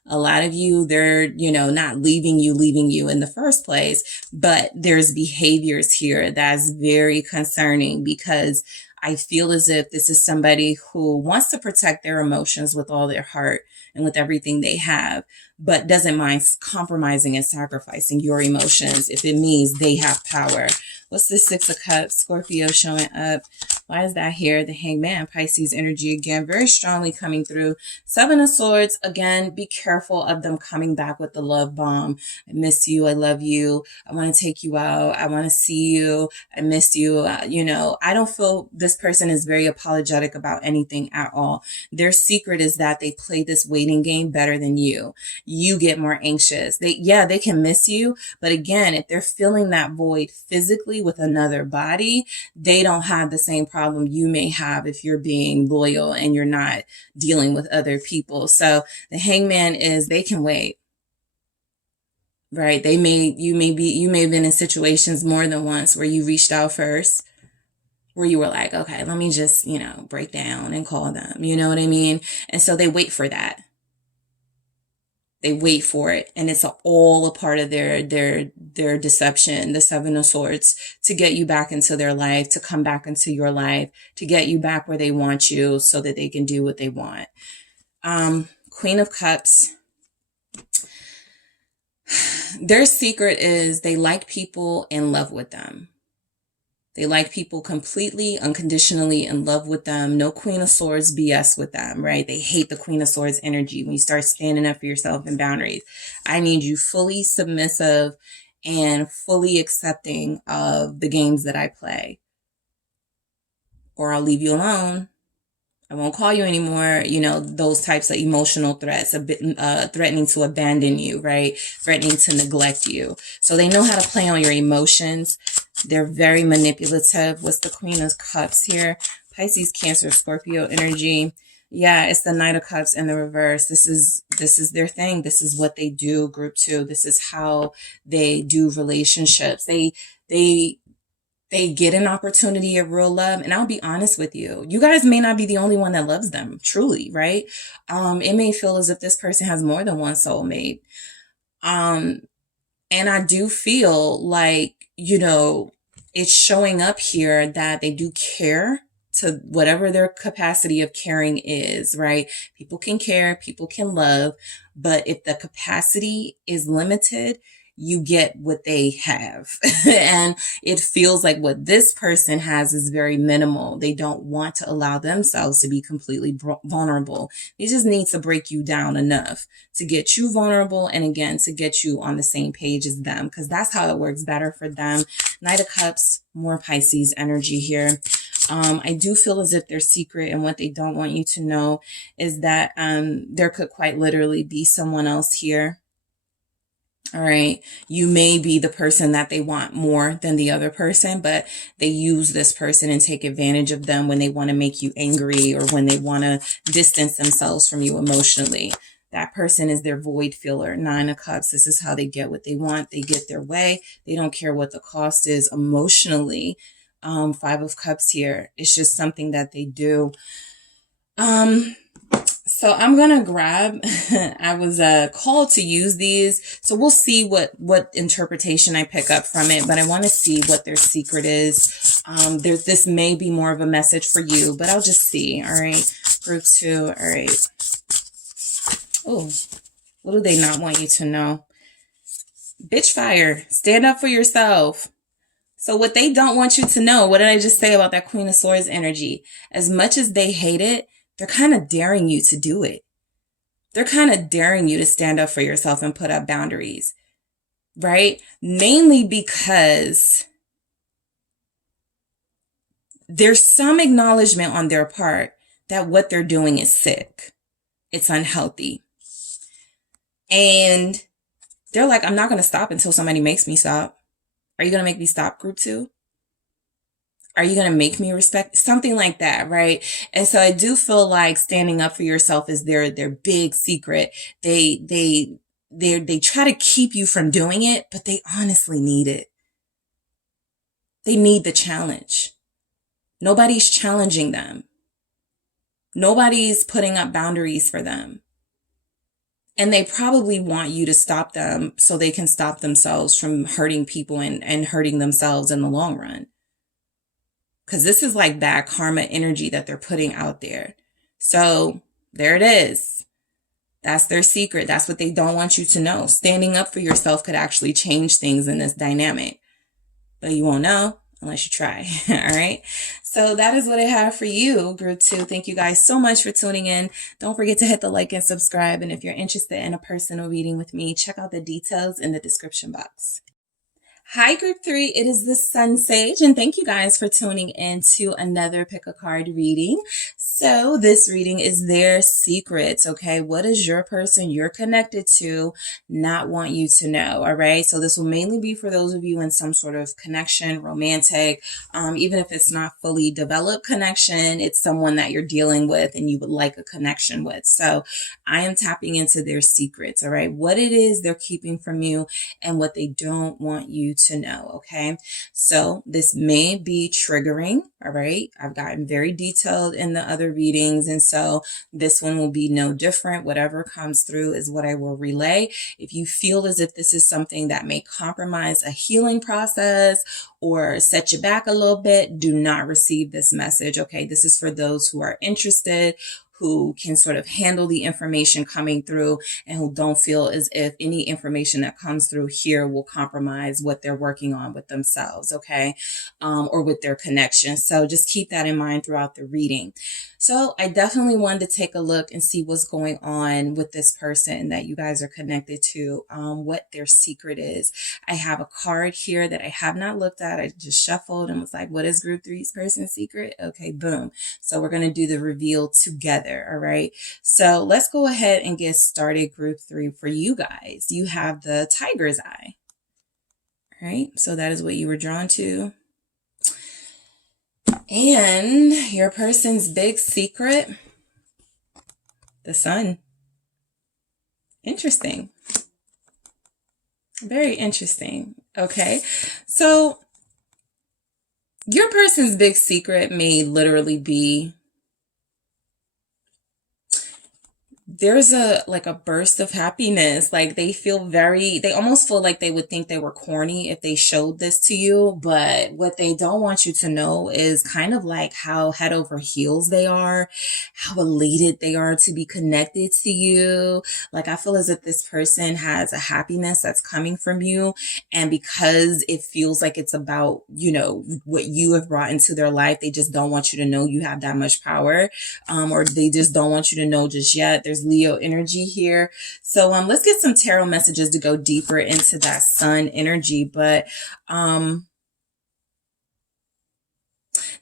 A lot of you, they're, not leaving you in the first place, but there's behaviors here that's very concerning, because I feel as if this is somebody who wants to protect their emotions with all their heart and with everything they have, but doesn't mind compromising and sacrificing your emotions if it means they have power. What's the Six of Cups? Scorpio showing up. Why is that here? The Hangman, Pisces energy again, very strongly coming through. Seven of Swords, again, be careful of them coming back with the love bomb. I miss you. I love you. I want to take you out. I want to see you. I miss you. I don't feel this person is very apologetic about anything at all. Their secret is that they play this waiting game better than you. You get more anxious. They can miss you. But again, if they're filling that void physically with another body, they don't have the same problem you may have if you're being loyal and you're not dealing with other people. So the Hangman is, they can wait, right? You may have been in situations more than once where you reached out first, where you were like, okay, let me just, break down and call them. You know what I mean? And so they wait for that. They wait for it, and it's all a part of their deception, the Seven of Swords, to get you back into their life, to come back into your life, to get you back where they want you so that they can do what they want. Queen of Cups. Their secret is they like people in love with them. They like people completely, unconditionally in love with them. No Queen of Swords BS with them, right? They hate the Queen of Swords energy when you start standing up for yourself and boundaries. I need you fully submissive and fully accepting of the games that I play, or I'll leave you alone. I won't call you anymore. Those types of emotional threats, threatening to abandon you, right? Threatening to neglect you. So they know how to play on your emotions. They're very manipulative. What's the Queen of Cups here? Pisces, Cancer, Scorpio energy. Yeah, it's the Knight of Cups in the reverse. This is their thing. This is what they do, group 2. This is how they do relationships. They get an opportunity of real love. And I'll be honest with you. You guys may not be the only one that loves them, truly, right? It may feel as if this person has more than one soulmate. And I do feel like, it's showing up here that they do care to whatever their capacity of caring is, right? People can care, people can love, but if the capacity is limited, you get what they have. And it feels like what this person has is very minimal. They don't want to allow themselves to be completely vulnerable. They just need to break you down enough to get you vulnerable, and again, to get you on the same page as them, because that's how it works better for them. Knight of Cups, more Pisces energy here. I do feel as if their secret and what they don't want you to know is that there could quite literally be someone else here. All right. You may be the person that they want more than the other person, but they use this person and take advantage of them when they want to make you angry or when they want to distance themselves from you emotionally. That person is their void filler. 9 of Cups. This is how they get what they want. They get their way. They don't care what the cost is emotionally. 5 of Cups here. It's just something that they do. So I'm going to grab, I was called to use these. So we'll see what interpretation I pick up from it, but I want to see what their secret is. This may be more of a message for you, but I'll just see. All right. Group 2. All right. Oh, what do they not want you to know? Bitch fire. Stand up for yourself. So what they don't want you to know, what did I just say about that Queen of Swords energy? As much as they hate it, they're kind of daring you to do it. They're kind of daring you to stand up for yourself and put up boundaries, right? Mainly because there's some acknowledgement on their part that what they're doing is sick. It's unhealthy. And they're like, I'm not going to stop until somebody makes me stop. Are you going to make me stop, group 2? Are you going to make me respect? Something like that, right? And so I do feel like standing up for yourself is their big secret. They try to keep you from doing it, but they honestly need it. They need the challenge. Nobody's challenging them. Nobody's putting up boundaries for them. And they probably want you to stop them so they can stop themselves from hurting people and hurting themselves in the long run. Because this is like bad karma energy that they're putting out there. So there it is. That's their secret. That's what they don't want you to know. Standing up for yourself could actually change things in this dynamic. But you won't know unless you try. All right. So that is what I have for you, group 2. Thank you guys so much for tuning in. Don't forget to hit the like and subscribe. And if you're interested in a personal reading with me, check out the details in the description box. Hi, group 3. It is the SunSage, and thank you guys for tuning in to another pick a card reading. So this reading is their secrets, okay? What does your person you're connected to not want you to know, all right? So this will mainly be for those of you in some sort of connection, romantic, even if it's not fully developed connection, it's someone that you're dealing with and you would like a connection with. So I am tapping into their secrets, all right? What it is they're keeping from you and what they don't want you to know, okay? So this may be triggering, all right? I've gotten very detailed in the other readings, and so this one will be no different. Whatever comes through is what I will relay. If you feel as if this is something that may compromise a healing process or set you back a little bit, do not receive this message, okay? This is for those who are interested, who can sort of handle the information coming through, and who don't feel as if any information that comes through here will compromise what they're working on with themselves, okay? Or with their connection. So just keep that in mind throughout the reading. So I definitely wanted to take a look and see what's going on with this person that you guys are connected to, what their secret is. I have a card here that I have not looked at. I just shuffled and was like, what is group three's person's secret? Okay, boom. So we're going to do the reveal together. All right. So let's go ahead and get started. Group three for you guys. You have the tiger's eye. All right. So that is what you were drawn to. And your person's big secret, the sun. Interesting. Very interesting. Okay. So your person's big secret may literally be there's a burst of happiness. Like they almost feel like they would think they were corny if they showed this to you. But what they don't want you to know is kind of like how head over heels they are, how elated they are to be connected to you. Like I feel as if this person has a happiness that's coming from you. And because it feels like it's about, what you have brought into their life, they just don't want you to know you have that much power. Or they just don't want you to know just yet. There's Leo energy here. So let's get some tarot messages to go deeper into that sun energy. But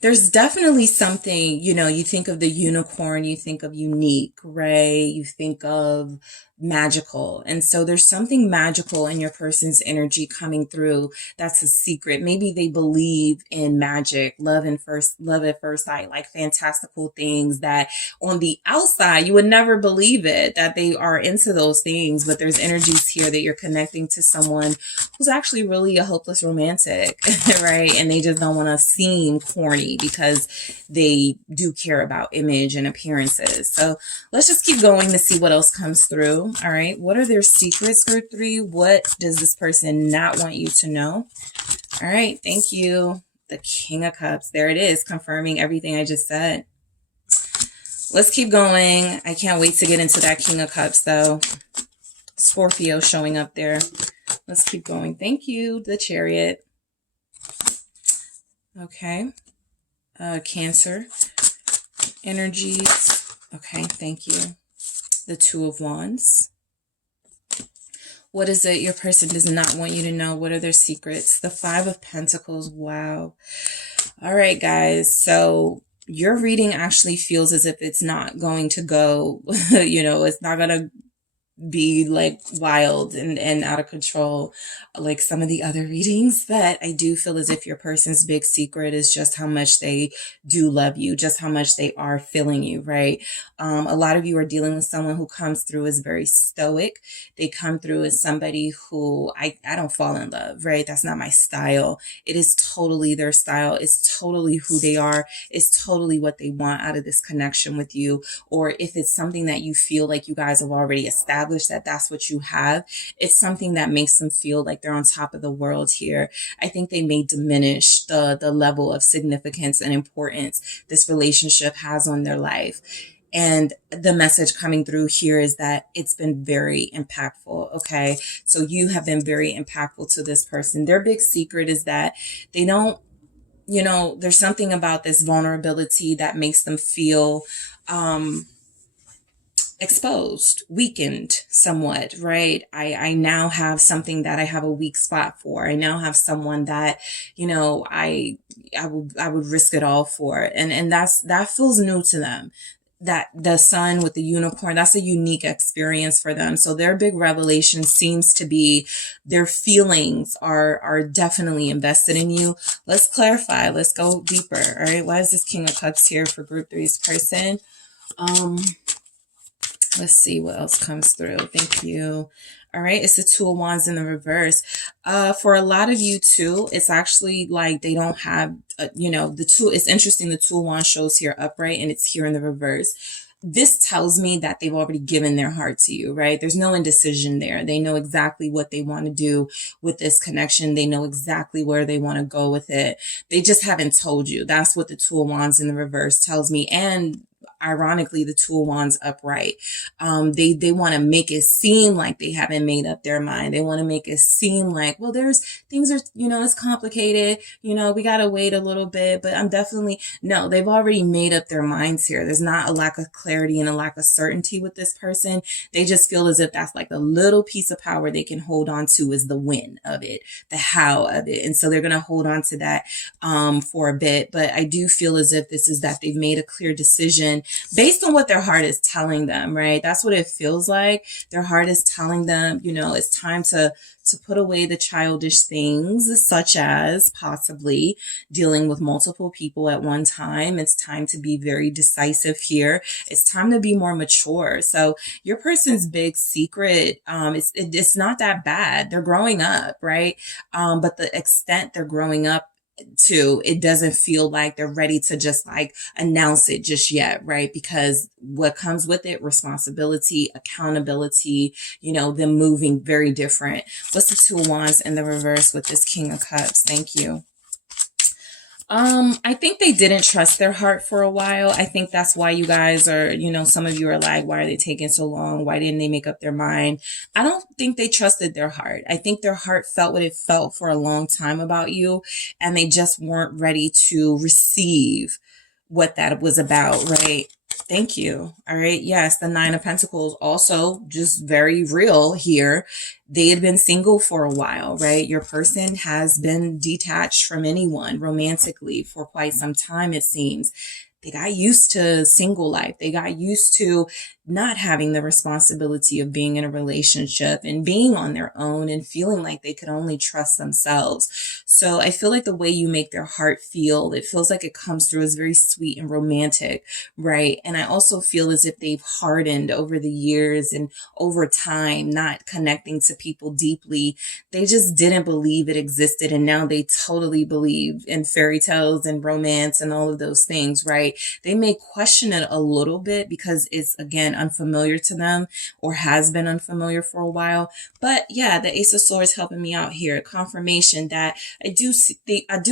there's definitely something, you think of the unicorn, you think of unique, right? You think of magical. And so there's something magical in your person's energy coming through. That's a secret. Maybe they believe in magic, love at first sight, like fantastical things that on the outside, you would never believe it, that they are into those things. But there's energies here that you're connecting to someone who's actually really a hopeless romantic, right? And they just don't want to seem corny because they do care about image and appearances. So let's just keep going to see what else comes through. All right. What are their secrets, group three? What does this person not want you to know? All right. Thank you. The King of Cups. There it is, confirming everything I just said. Let's keep going. I can't wait to get into that King of Cups, though. Scorpio showing up there. Let's keep going. Thank you. The Chariot. Okay. Cancer energies. Okay. Thank you. The Two of Wands. What is it your person does not want you to know? What are their secrets? The Five of Pentacles. Wow. All right, guys. So your reading actually feels as if it's not going to go, it's not going to be like wild and out of control like some of the other readings, but I do feel as if your person's big secret is just how much they do love you, just how much they are feeling you, right? A lot of you are dealing with someone who comes through as very stoic. They come through as somebody who I don't fall in love, right? That's not my style. It is totally their style. It's totally who they are. It's totally what they want out of this connection with you. Or if it's something that you feel like you guys have already established that that's what you have, it's something that makes them feel like they're on top of the world here. I think they may diminish the level of significance and importance this relationship has on their life. And the message coming through here is that it's been very impactful. Okay. So you have been very impactful to this person. Their big secret is that they don't, there's something about this vulnerability that makes them feel, exposed, weakened somewhat, right? I now have something that I have a weak spot for. I now have someone that, I would risk it all for. And that feels new to them. That the sun with the unicorn, that's a unique experience for them. So their big revelation seems to be their feelings are definitely invested in you. Let's clarify. Let's go deeper. All right. Why is this King of Cups here for group three's person? Let's see what else comes through. Thank you. All right, it's the Two of Wands in the reverse. For a lot of you too, it's actually like they don't have, the two. It's interesting. The Two of Wands shows here upright and it's here in the reverse. This tells me that they've already given their heart to you, right? There's no indecision there. They know exactly what they want to do with this connection. They know exactly where they want to go with it. They just haven't told you. That's what the Two of Wands in the reverse tells me. And ironically, the Two of Wands upright. They want to make it seem like they haven't made up their mind. They want to make it seem like, well, things are, it's complicated. We got to wait a little bit, but no, they've already made up their minds here. There's not a lack of clarity and a lack of certainty with this person. They just feel as if that's like a little piece of power they can hold on to is the when of it, the how of it. And so they're going to hold on to that, for a bit. But I do feel as if this is that they've made a clear decision based on what their heart is telling them, right? That's what it feels like. Their heart is telling them, it's time to put away the childish things, such as possibly dealing with multiple people at one time. It's time to be very decisive here. It's time to be more mature. So your person's big secret, it's not that bad. They're growing up, right? But the extent they're growing up to, it doesn't feel like they're ready to just like announce it just yet, right? Because what comes with it, responsibility, accountability, them moving very different. What's the Two of Wands in the reverse with this King of Cups? Thank you. I think they didn't trust their heart for a while. I think that's why you guys are, some of you are like, why are they taking so long? Why didn't they make up their mind? I don't think they trusted their heart. I think their heart felt what it felt for a long time about you, and they just weren't ready to receive what that was about, right? Thank you. All right. Yes, the Nine of Pentacles also just very real here. They had been single for a while, right? Your person has been detached from anyone romantically for quite some time, it seems. They got used to single life. They got used to not having the responsibility of being in a relationship and being on their own and feeling like they could only trust themselves. So I feel like the way you make their heart feel, it feels like it comes through as very sweet and romantic, right? And I also feel as if they've hardened over the years and over time, not connecting to people deeply. They just didn't believe it existed. And now they totally believe in fairy tales and romance and all of those things, right? They may question it a little bit because it's, again, unfamiliar to them or has been unfamiliar for a while. But yeah, the Ace of Swords helping me out here. Confirmation that I do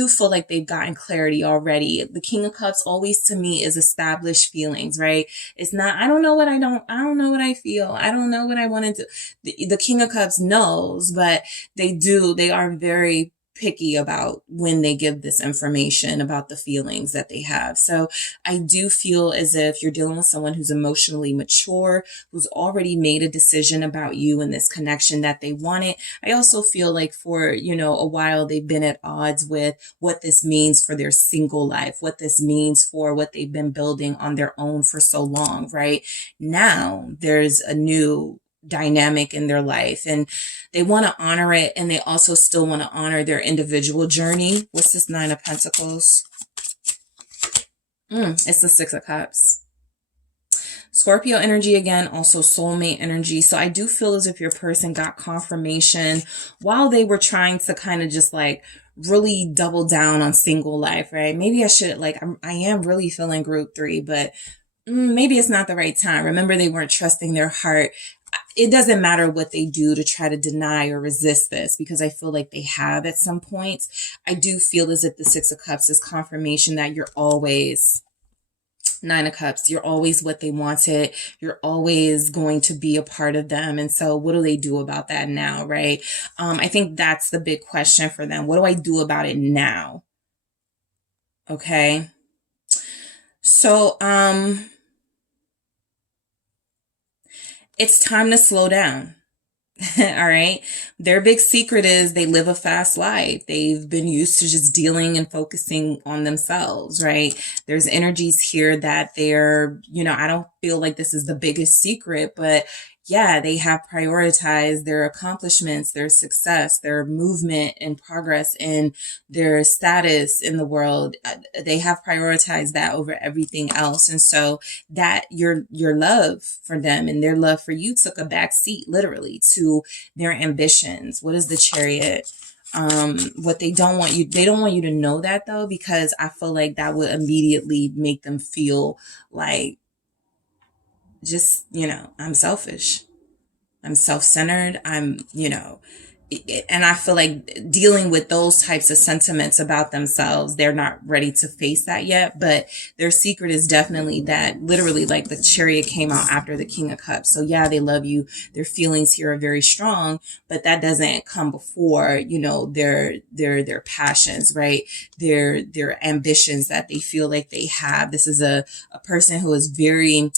feel like they've gotten clarity already. The King of Cups always to me is established feelings, right? It's not, I don't know what I feel. I don't know what I want to do. The King of Cups knows, but they are very picky about when they give this information about the feelings that they have. So I do feel as if you're dealing with someone who's emotionally mature, who's already made a decision about you and this connection that they wanted. I also feel like for, a while they've been at odds with what this means for their single life, what this means for what they've been building on their own for so long, right? Now there's a new dynamic in their life and they want to honor it, and they also still want to honor their individual journey. What's this Nine of Pentacles? It's the Six of Cups. Scorpio energy again, also soulmate energy. So I do feel as if your person got confirmation while they were trying to kind of just like really double down on single life, right? Maybe I should I am really feeling group 3, but maybe it's not the right time. Remember, they weren't trusting their heart. It doesn't matter what they do to try to deny or resist this, because I feel like they have at some points. I do feel as if the Six of Cups is confirmation that you're always Nine of Cups. You're always what they wanted. You're always going to be a part of them. And so what do they do about that now, right? I think that's the big question for them. What do I do about it now? Okay. So, it's time to slow down. All right. Their big secret is they live a fast life. They've been used to just dealing and focusing on themselves, right? There's energies here that they're, I don't feel like this is the biggest secret, but yeah, they have prioritized their accomplishments, their success, their movement and progress in their status in the world. They have prioritized that over everything else. And so that your love for them and their love for you took a back seat, literally, to their ambitions. What is the Chariot? What they don't want you to know that, though, because I feel like that would immediately make them feel like, just, I'm selfish. I'm self-centered. And I feel like dealing with those types of sentiments about themselves, they're not ready to face that yet. But their secret is definitely that, literally, like the Chariot came out after the King of Cups. So yeah, they love you. Their feelings here are very strong, but that doesn't come before, their passions, right? Their ambitions that they feel like they have. This is a person who is very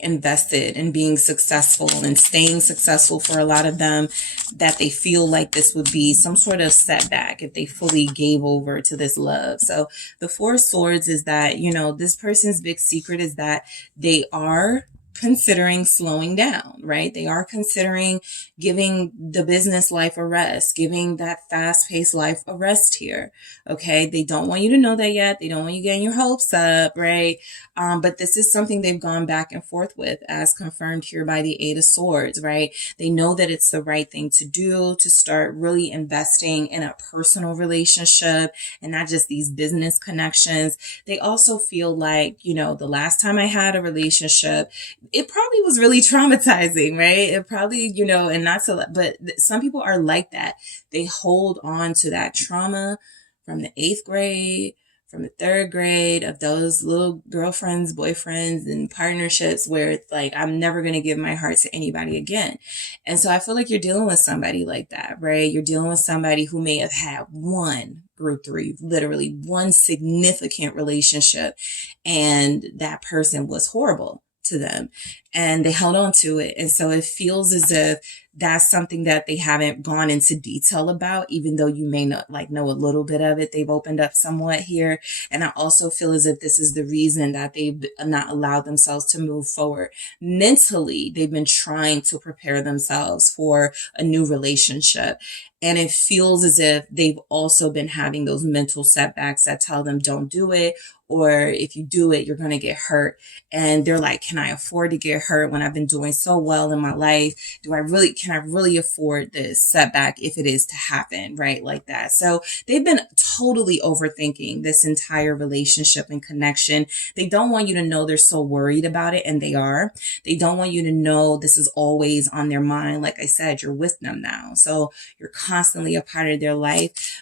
invested in being successful and staying successful for a lot of them, that they feel like this would be some sort of setback if they fully gave over to this love. So the Four of Swords is that, this person's big secret is that they are considering slowing down, right? They are considering giving the business life a rest, giving that fast-paced life a rest here. Okay. They don't want you to know that yet. They don't want you getting your hopes up, right? But this is something they've gone back and forth with, as confirmed here by the Eight of Swords, right? They know that it's the right thing to do, to start really investing in a personal relationship and not just these business connections. They also feel like, the last time I had a relationship, it probably was really traumatizing, right? It probably, and not to, but some people are like that. They hold on to that trauma from the 8th grade, from the 3rd grade, of those little girlfriends, boyfriends, and partnerships where it's like, I'm never going to give my heart to anybody again. And so I feel like you're dealing with somebody like that, right? You're dealing with somebody who may have had one group 3, literally one significant relationship, and that person was horrible to them and they held on to it. And so it feels as if that's something that they haven't gone into detail about, even though you may not know a little bit of it. They've opened up somewhat here. And I also feel as if this is the reason that they've not allowed themselves to move forward. Mentally, they've been trying to prepare themselves for a new relationship. And it feels as if they've also been having those mental setbacks that tell them don't do it, or if you do it, you're going to get hurt. And they're like, can I afford to get hurt when I've been doing so well in my life? Can I really afford this setback if it is to happen, right? Like that. So they've been totally overthinking this entire relationship and connection. They don't want you to know they're so worried about it, and they are. They don't want you to know this is always on their mind. Like I said, you're with them now. So you're constantly a part of their life.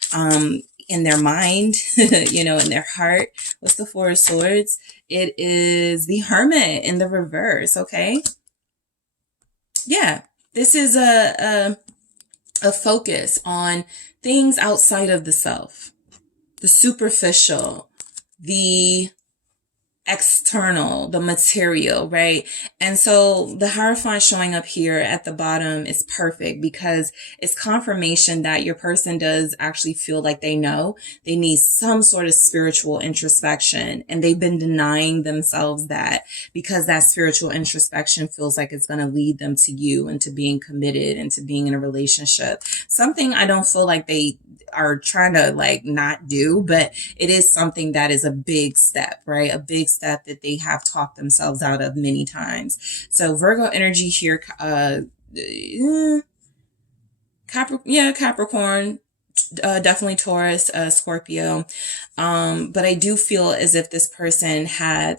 In their mind, in their heart. What's the Four of Swords? It is the Hermit in the reverse. Okay. Yeah. This is a focus on things outside of the self, the superficial, the external, the material, right? And so the Hierophant showing up here at the bottom is perfect because it's confirmation that your person does actually feel like they know they need some sort of spiritual introspection, and they've been denying themselves that because that spiritual introspection feels like it's going to lead them to you and to being committed and to being in a relationship. Something I don't feel like they are trying to not do, but it is something that is a big step, right? A big step that they have talked themselves out of many times. So Virgo energy here, Capricorn, definitely Taurus, Scorpio. But I do feel as if this person had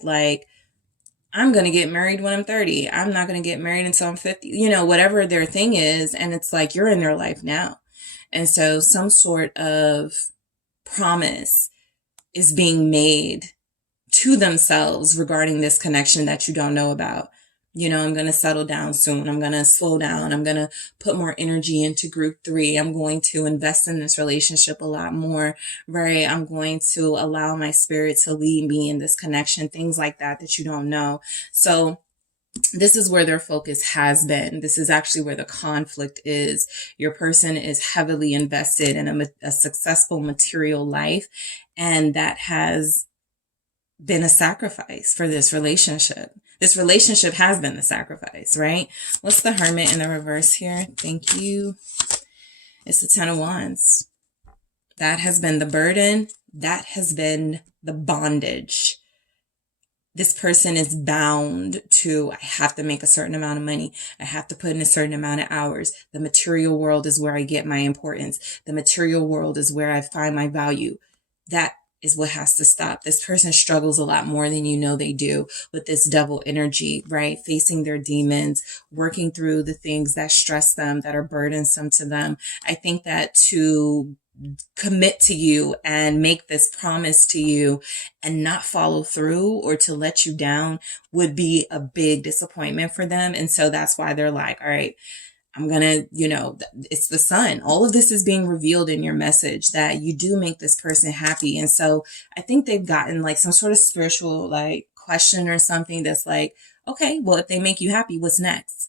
I'm going to get married when I'm 30. I'm not going to get married until I'm 50, whatever their thing is. And it's like, you're in their life now. And so some sort of promise is being made to themselves regarding this connection that you don't know about. I'm going to settle down soon. I'm going to slow down. I'm going to put more energy into group 3. I'm going to invest in this relationship a lot more, right? I'm going to allow my spirit to lead me in this connection, things like that you don't know. So this is where their focus has been. This is actually where the conflict is. Your person is heavily invested in a successful material life, and that has been a sacrifice for this relationship. This relationship has been the sacrifice, right? What's the Hermit in the reverse here? Thank you. It's the Ten of Wands. That has been the burden. That has been the bondage. This person is bound to, I have to make a certain amount of money. I have to put in a certain amount of hours. The material world is where I get my importance. The material world is where I find my value. That is what has to stop. This person struggles a lot more than you know they do with this double energy, right? Facing their demons, working through the things that stress them, that are burdensome to them. I think that to commit to you and make this promise to you and not follow through, or to let you down, would be a big disappointment for them. And so that's why they're like, all right, I'm going to, it's the sun. All of this is being revealed in your message, that you do make this person happy. And so I think they've gotten like some sort of spiritual like question or something that's like, okay, well, if they make you happy, what's next?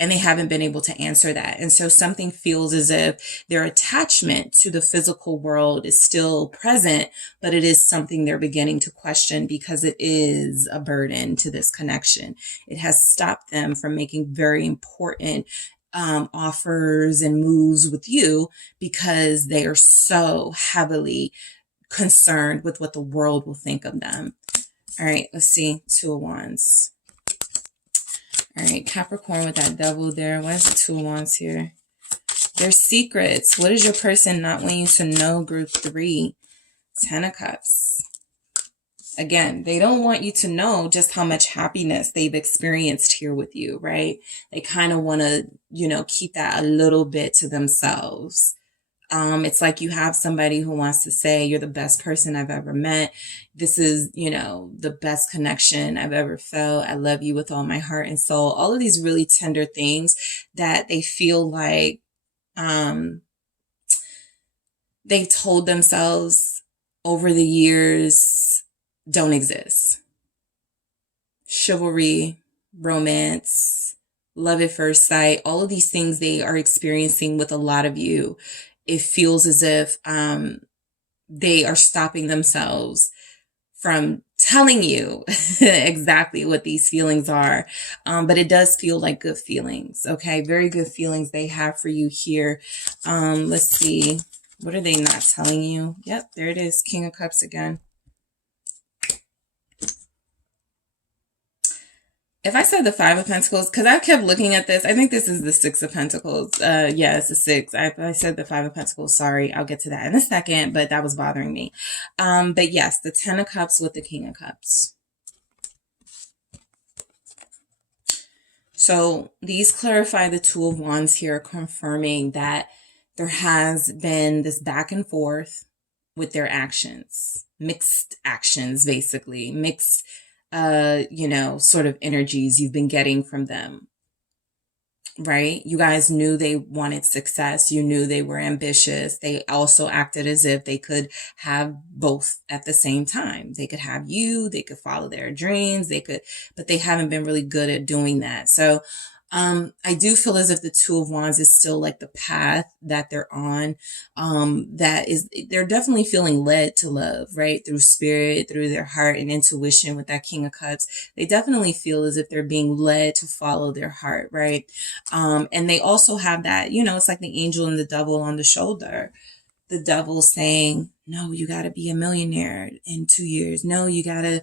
And they haven't been able to answer that. And so something feels as if their attachment to the physical world is still present, but it is something they're beginning to question, because it is a burden to this connection. It has stopped them from making very important offers and moves with you, because they are so heavily concerned with what the world will think of them. All right, let's see. Two of Wands. All right, Capricorn with that double there. Why is the Two of Wands here? Their secrets. What does your person not want you to know? Group 3. Ten of Cups. Again, they don't want you to know just how much happiness they've experienced here with you, right? They kind of want to, keep that a little bit to themselves. It's like you have somebody who wants to say, you're the best person I've ever met. This is, the best connection I've ever felt. I love you with all my heart and soul. All of these really tender things that they feel like, they told themselves over the years don't exist. Chivalry, romance, love at first sight, all of these things they are experiencing with a lot of you. It feels as if they are stopping themselves from telling you exactly what these feelings are. But it does feel like good feelings. Okay. Very good feelings they have for you here. Let's see. What are they not telling you? Yep. There it is. King of Cups again. If I said the Five of Pentacles, because I kept looking at this, I think this is the Six of Pentacles. Yeah, it's the six. I said the Five of Pentacles. Sorry, I'll get to that in a second, but that was bothering me. But yes, the Ten of Cups with the King of Cups. So these clarify the Two of Wands here, confirming that there has been this back and forth with their actions. Mixed actions, basically. Mixed sort of energies you've been getting from them, right? You guys knew they wanted success. You knew they were ambitious. They also acted as if they could have both at the same time. They could have you, they could follow their dreams, but they haven't been really good at doing that. So I do feel as if the Two of Wands is still like the path that they're on. They're definitely feeling led to love, right? Through spirit, through their heart and intuition with that King of Cups. They definitely feel as if they're being led to follow their heart, right? And they also have that, it's like the angel and the devil on the shoulder. The devil saying, no, you got to be a millionaire in 2 years. No, you got to,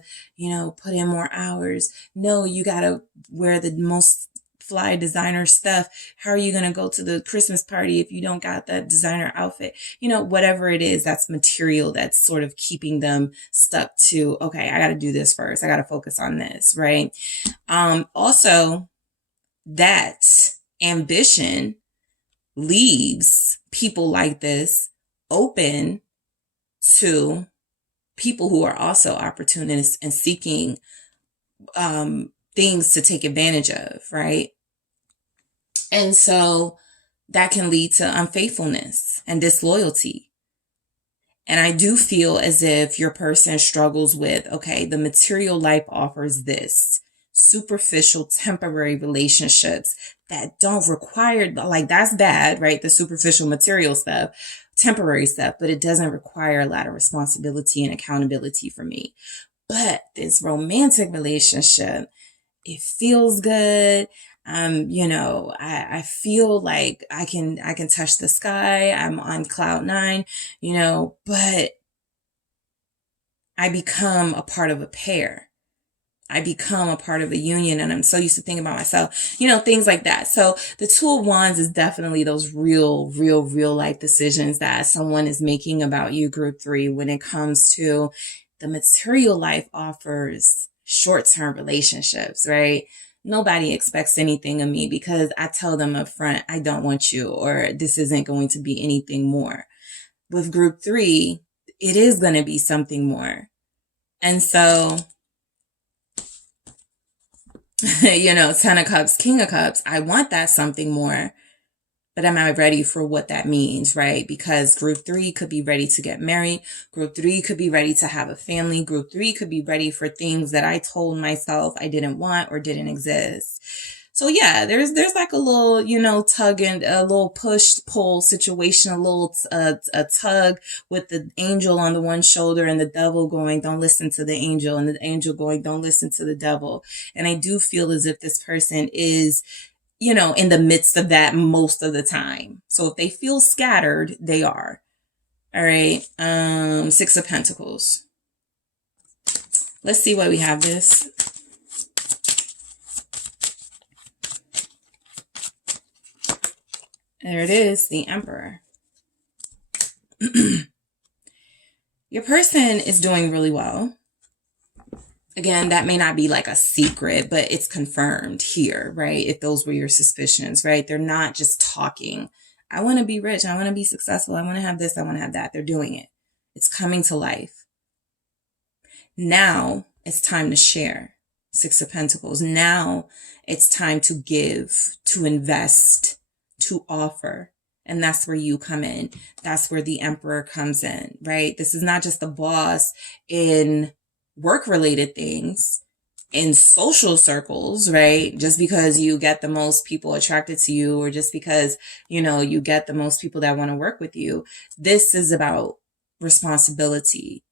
put in more hours. No, you got to wear the most fly designer stuff. How are you going to go to the Christmas party if you don't got that designer outfit? Whatever it is, that's material that's sort of keeping them stuck to, okay, I got to do this first. I got to focus on this, right? Also, that ambition leaves people like this open to people who are also opportunists and seeking things to take advantage of, right? And so that can lead to unfaithfulness and disloyalty. And I do feel as if your person struggles with, okay, the material life offers this superficial, temporary relationships that don't require, like, that's bad, right? The superficial material stuff, temporary stuff, but it doesn't require a lot of responsibility and accountability for me. But this romantic relationship, it feels good. I feel like I can touch the sky. I'm on cloud nine, but I become a part of a pair. I become a part of a union, and I'm so used to thinking about myself, things like that. So the Two of Wands is definitely those real life decisions that someone is making about you, group 3, when it comes to the material life offers short-term relationships, right? Nobody expects anything of me because I tell them up front, I don't want you, or this isn't going to be anything more. With group 3, it is going to be something more. And so, 10 of Cups, King of Cups, I want that something more, but am I ready for what that means, right? Because group 3 could be ready to get married. Group 3 could be ready to have a family. Group 3 could be ready for things that I told myself I didn't want or didn't exist. So yeah, there's like a little, tug and a little push pull situation, a little a tug with the angel on the one shoulder and the devil going, don't listen to the angel, and the angel going, don't listen to the devil. And I do feel as if this person is, in the midst of that most of the time. So if they feel scattered, they are. All right. 6 of Pentacles. Let's see why we have this. There it is, the Emperor. Your person is doing really well. Again, that may not be like a secret, but it's confirmed here, right? If those were your suspicions, right? They're not just talking. I want to be rich. I want to be successful. I want to have this. I want to have that. They're doing it. It's coming to life. Now it's time to share. 6 of Pentacles. Now it's time to give, to invest, to offer. And that's where you come in. That's where the Emperor comes in, right? This is not just the boss in work-related things, in social circles, right? Just because you get the most people attracted to you, or just because, you get the most people that want to work with you. This is about responsibility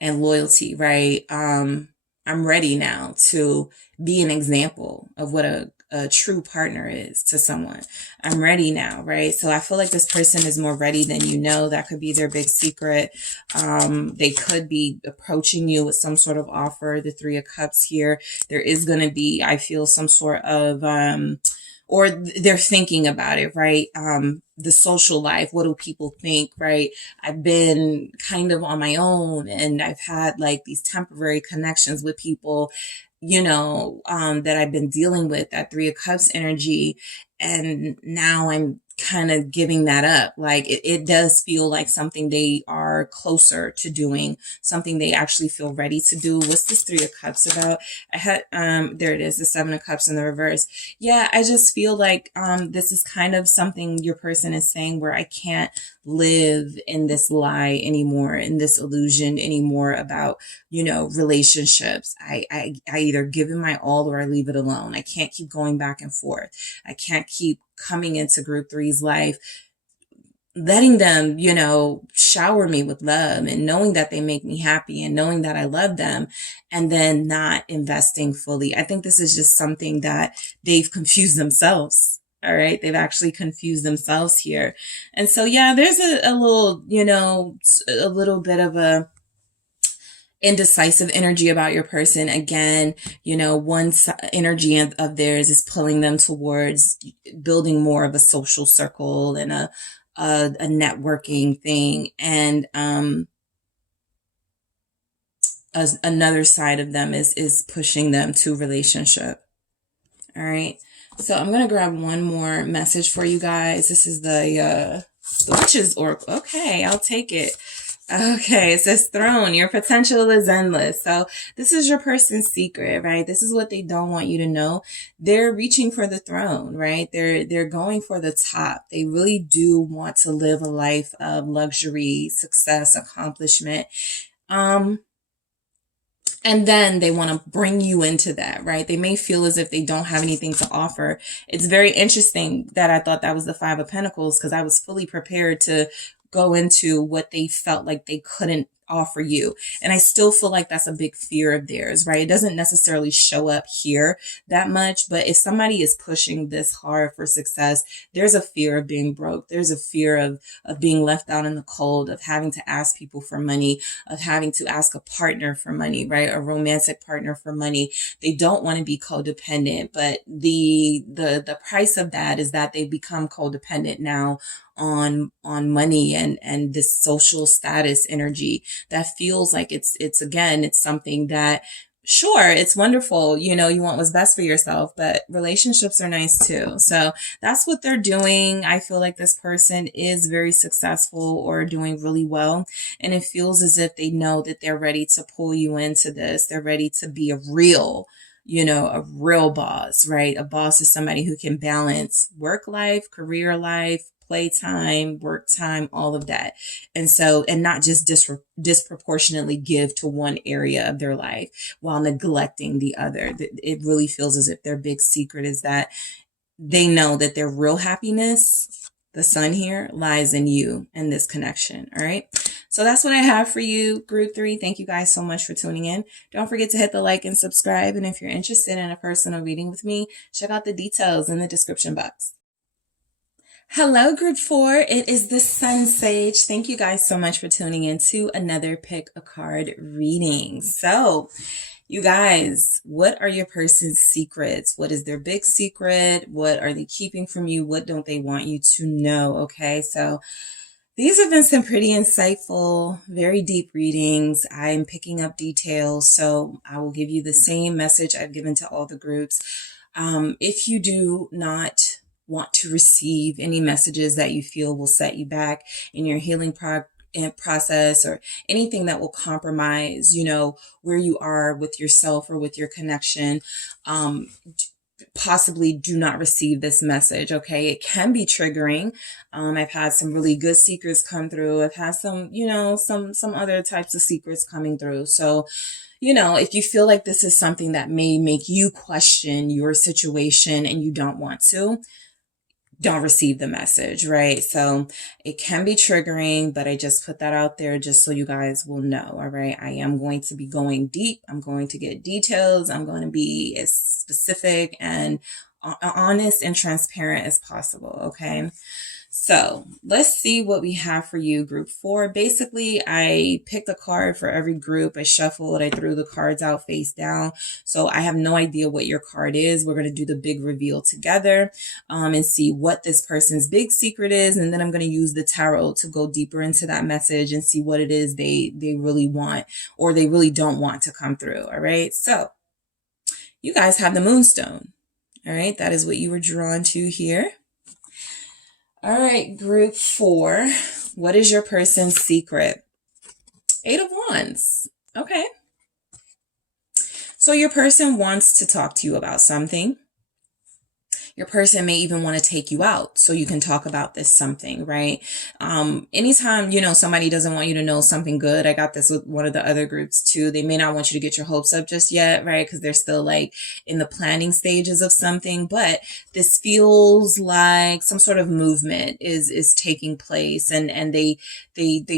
and loyalty, right? I'm ready now to be an example of what a true partner is to someone. I'm ready now, right? So I feel like this person is more ready than you know. That could be their big secret. They could be approaching you with some sort of offer. The 3 of Cups here. There is going to be, I feel, some sort of, or they're thinking about it, right? The social life. What do people think, right? I've been kind of on my own, and I've had like these temporary connections with people, that I've been dealing with, that 3 of Cups energy. And now I'm kind of giving that up. Like it does feel like something they are closer to doing, something they actually feel ready to do. What's this 3 of Cups about? I had, there it is, the 7 of Cups in the reverse. Yeah, I just feel like, this is kind of something your person is saying, where I can't live in this lie anymore, in this illusion anymore about, relationships. I either give it my all or I leave it alone. I can't keep going back and forth. I can't keep coming into group 3's life, letting them, shower me with love, and knowing that they make me happy, and knowing that I love them, and then not investing fully. I think this is just something that they've confused themselves. All right. They've actually confused themselves here. And so, yeah, there's a little, a little bit of a indecisive energy about your person. Again, one energy of theirs is pulling them towards building more of a social circle and a networking thing. And another side of them is pushing them to relationship. All right. So I'm going to grab one more message for you guys. This is the Witch's Oracle. Okay, I'll take it. Okay, it says Throne. Your potential is endless. So this is your person's secret, right? This is what they don't want you to know. They're reaching for the throne, right? They're going for the top. They really do want to live a life of luxury, success, accomplishment. And then they want to bring you into that, right? They may feel as if they don't have anything to offer. It's very interesting that I thought that was the 5 of Pentacles, because I was fully prepared to go into what they felt like they couldn't offer you. And I still feel like that's a big fear of theirs, right? It doesn't necessarily show up here that much, but if somebody is pushing this hard for success, there's a fear of being broke. There's a fear of being left out in the cold, of having to ask people for money, of having to ask a partner for money, right? A romantic partner for money. They don't want to be codependent, but the price of that is that they become codependent now on money and this social status energy that feels like it's again, it's something that, sure, it's wonderful, you know, you want what's best for yourself, but relationships are nice too. So that's what they're doing. I feel like this person is very successful or doing really well, and it feels as if they know that they're ready to pull you into this. They're ready to be a real boss, right? A boss is somebody who can balance work life, career life, playtime, work time, all of that. And so, and not just disproportionately give to one area of their life while neglecting the other. It really feels as if their big secret is that they know that their real happiness, the sun here, lies in you and this connection. All right. So that's what I have for you, group 3. Thank you guys so much for tuning in. Don't forget to hit the like and subscribe. And if you're interested in a personal reading with me, check out the details in the description box. Hello, group 4. It is the SunSage. Thank you guys so much for tuning in to another pick a card reading. So, you guys, what are your person's secrets? What is their big secret? What are they keeping from you? What don't they want you to know? Okay, so these have been some pretty insightful, very deep readings. I'm picking up details, so I will give you the same message I've given to all the groups. If you do not want to receive any messages that you feel will set you back in your healing process, or anything that will compromise, you know, where you are with yourself or with your connection, possibly do not receive this message. Okay. It can be triggering. I've had some really good secrets come through. I've had some, you know, some other types of secrets coming through. So, you know, if you feel like this is something that may make you question your situation and you don't want to, don't receive the message, right? So it can be triggering, but I just put that out there just so you guys will know. All right. I am going to be going deep. I'm going to get details. I'm going to be as specific and honest and transparent as possible. Okay. So let's see what we have for you, group 4. Basically, I picked a card for every group. I shuffled, I threw the cards out face down. So I have no idea what your card is. We're going to do the big reveal together and see what this person's big secret is. And then I'm going to use the tarot to go deeper into that message and see what it is they really want or they really don't want to come through. All right. So you guys have the Moonstone. All right. That is what you were drawn to here. All right, group 4, what is your person's secret? 8 of Wands. Okay. So your person wants to talk to you about something. Your person may even want to take you out so you can talk about this something, right? Anytime, you know, somebody doesn't want you to know something good. I got this with one of the other groups too. They may not want you to get your hopes up just yet, right? Because they're still like in the planning stages of something, but this feels like some sort of movement is taking place, and they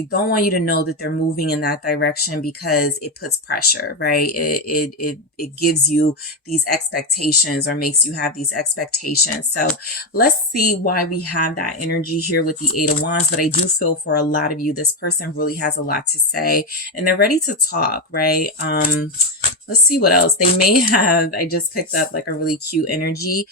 don't want you to know that they're moving in that direction because it puts pressure, right? It gives you these expectations or makes you have these expectations. So let's see why we have that energy here with the 8 of Wands. But I do feel for a lot of you, this person really has a lot to say and they're ready to talk, right? Let's see what else they may have. I just picked up like a really cute energy.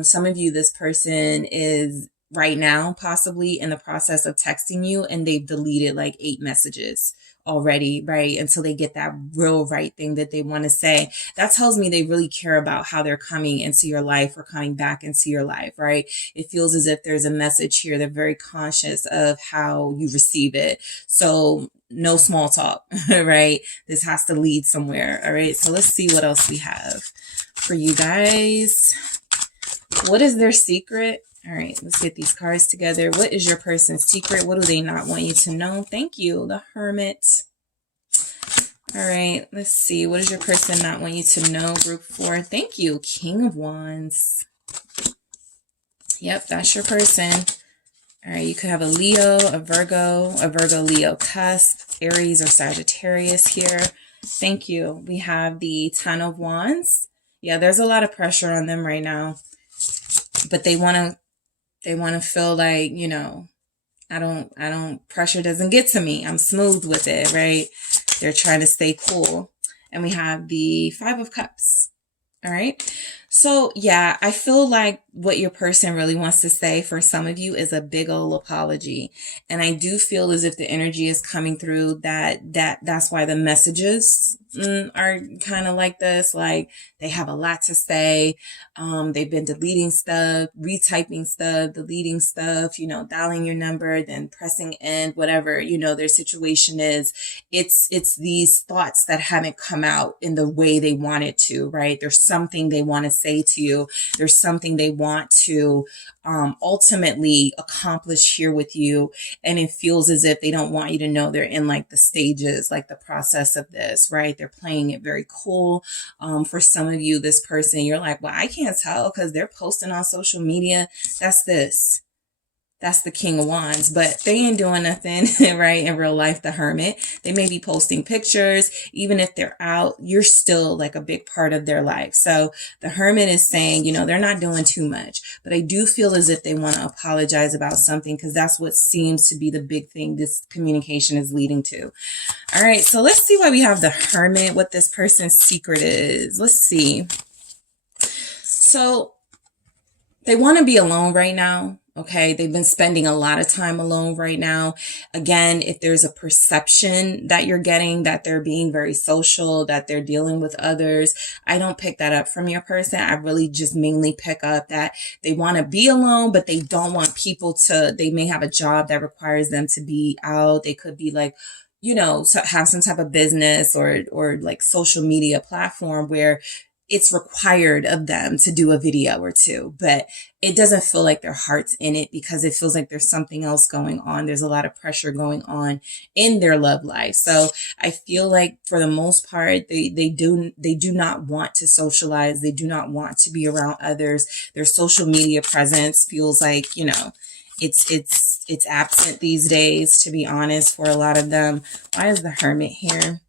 Some of you, this person is right now possibly in the process of texting you and they've deleted like 8 messages already, right? Until they get that real right thing that they want to say. That tells me they really care about how they're coming into your life or coming back into your life, right? It feels as if there's a message here. They're very conscious of how you receive it. So no small talk, right? This has to lead somewhere. All right. So let's see what else we have for you guys. What is their secret? All right, let's get these cards together. What is your person's secret? What do they not want you to know? Thank you, the Hermit. All right, let's see. What does your person not want you to know, group 4? Thank you, King of Wands. Yep, that's your person. All right, you could have a Leo, a Virgo, Leo cusp, Aries or Sagittarius here. Thank you. We have the Ten of Wands. Yeah, there's a lot of pressure on them right now, but they want to feel like, you know, pressure doesn't get to me. I'm smooth with it, right? They're trying to stay cool. And we have the Five of Cups. All right. So yeah, I feel like what your person really wants to say for some of you is a big old apology. And I do feel as if the energy is coming through that's why the messages are kind of like this. Like they have a lot to say. They've been deleting stuff, retyping stuff, deleting stuff, you know, dialing your number, then pressing end, whatever, you know, their situation is. It's these thoughts that haven't come out in the way they wanted to, right? There's something they want to say to you. There's something they want to ultimately accomplish here with you. And it feels as if they don't want you to know they're in like the stages, like the process of this, right? They're playing it very cool. For some of you, this person, you're like, well, I can't tell because they're posting on social media. That's this. That's the King of Wands, but they ain't doing nothing, right? In real life, the Hermit, they may be posting pictures. Even if they're out, you're still like a big part of their life. So the Hermit is saying, you know, they're not doing too much, but I do feel as if they want to apologize about something because that's what seems to be the big thing this communication is leading to. All right, so let's see why we have the Hermit, what this person's secret is. Let's see. So they want to be alone right now. Okay, they've been spending a lot of time alone right now. Again, if there's a perception that you're getting that they're being very social, that they're dealing with others, I don't pick that up from your person. I really just mainly pick up that they want to be alone, but they don't want people to, they may have a job that requires them to be out. They could be like, you know, have some type of business or like social media platform where it's required of them to do a video or two, but it doesn't feel like their heart's in it because it feels like there's something else going on. There's a lot of pressure going on in their love life. So I feel like for the most part, they do not want to socialize. They do not want to be around others. Their social media presence feels like, you know, it's absent these days, to be honest, for a lot of them. Why is the Hermit here?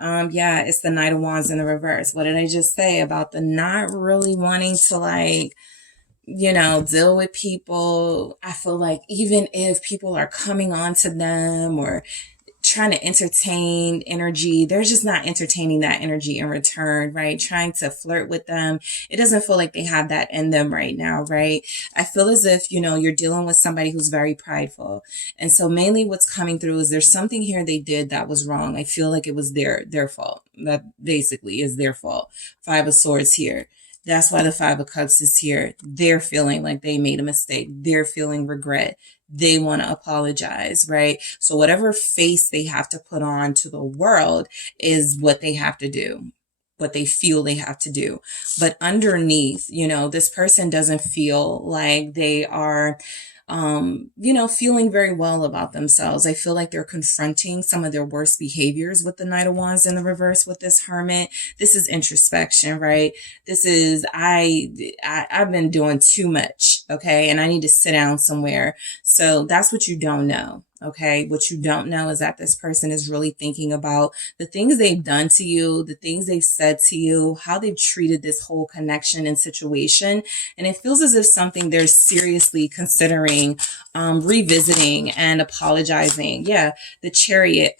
Yeah, it's the Knight of Wands in the reverse. What did I just say about the not really wanting to, like, you know, deal with people? I feel like even if people are coming on to them or trying to entertain energy, they're just not entertaining that energy in return, right? Trying to flirt with them. It doesn't feel like they have that in them right now, right? I feel as if, you know, you're dealing with somebody who's very prideful. And so mainly what's coming through is there's something here they did that was wrong. I feel like it was their fault. That basically is their fault. Five of Swords here. That's why the Five of Cups is here. They're feeling like they made a mistake. They're feeling regret. They want to apologize, right? So whatever face they have to put on to the world is what they have to do, what they feel they have to do. But underneath, you know, this person doesn't feel like they are, you know, feeling very well about themselves. I feel like they're confronting some of their worst behaviors with the Knight of Wands in the reverse with this Hermit. This is introspection, right? This is, I've been doing too much, okay? And I need to sit down somewhere. So that's what you don't know. Okay. What you don't know is that this person is really thinking about the things they've done to you, the things they've said to you, how they've treated this whole connection and situation. And it feels as if something they're seriously considering, revisiting and apologizing. Yeah. The Chariot.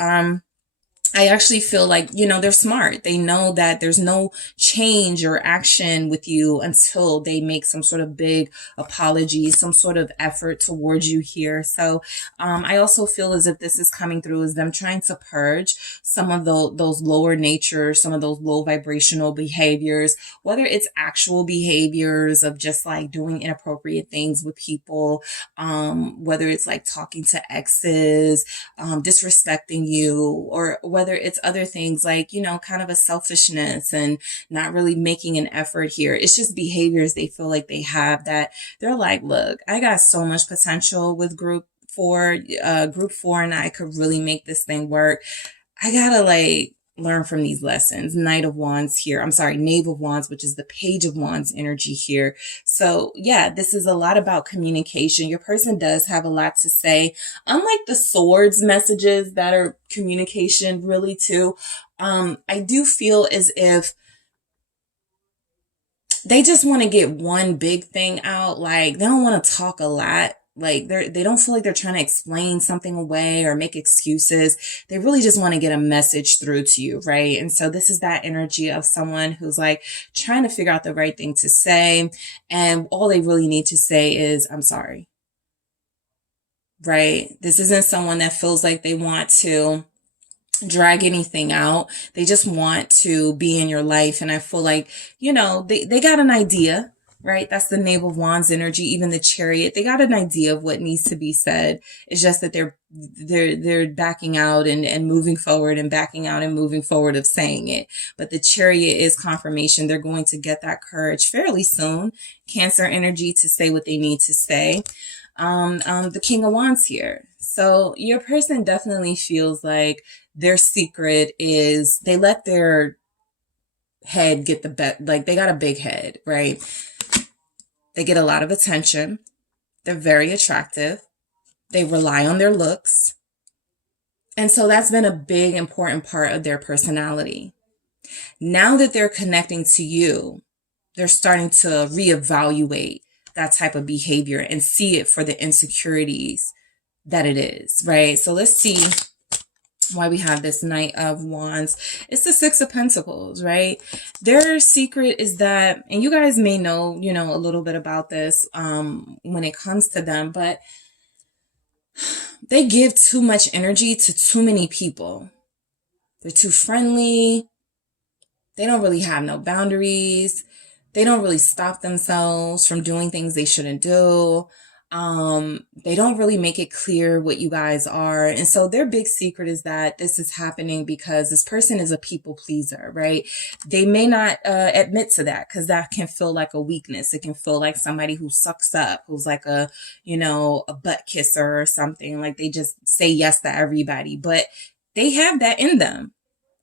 I actually feel like, you know, they're smart. They know that there's no change or action with you until they make some sort of big apology, some sort of effort towards you here. So I also feel as if this is coming through as them trying to purge some of those lower nature, some of those low vibrational behaviors, whether it's actual behaviors of just like doing inappropriate things with people, whether it's like talking to exes, disrespecting you, or whether it's other things like, you know, kind of a selfishness and not really making an effort here. It's just behaviors they feel like they have that they're like, look, I got so much potential with group four, and I could really make this thing work. I gotta like learn from these lessons. Knight of Wands here. I'm sorry, Knave of Wands, which is the Page of Wands energy here. So yeah, this is a lot about communication. Your person does have a lot to say. Unlike the Swords messages that are communication really too, I do feel as if they just want to get one big thing out. Like, they don't want to talk a lot. Like, they don't feel like they're trying to explain something away or make excuses. They really just want to get a message through to you, right? And so this is that energy of someone who's like trying to figure out the right thing to say. And all they really need to say is, I'm sorry, right? This isn't someone that feels like they want to drag anything out. They just want to be in your life. And I feel like, you know, they got an idea, right? That's the Knave of Wands energy, even the Chariot. They got an idea of what needs to be said. It's just that they're backing out and moving forward and backing out and moving forward of saying it. But the Chariot is confirmation. They're going to get that courage fairly soon. Cancer energy to say what they need to say. The King of Wands here. So your person definitely feels like their secret is they let their head get the best. Like, they got a big head, right? They get a lot of attention. They're very attractive. They rely on their looks. And so that's been a big, important part of their personality. Now that they're connecting to you, they're starting to reevaluate that type of behavior and see it for the insecurities that it is, right? So let's see why we have this Knight of Wands. It's the Six of Pentacles, right? Their secret is that, and you guys may know, you know, a little bit about this when it comes to them, but they give too much energy to too many people. They're too friendly. They don't really have no boundaries. They don't really stop themselves from doing things they shouldn't do. They don't really make it clear what you guys are. And so their big secret is that this is happening because this person is a people pleaser, right? They may not admit to that because that can feel like a weakness. It can feel like somebody who sucks up, who's like a, you know, a butt kisser or something. Like, they just say yes to everybody, but they have that in them.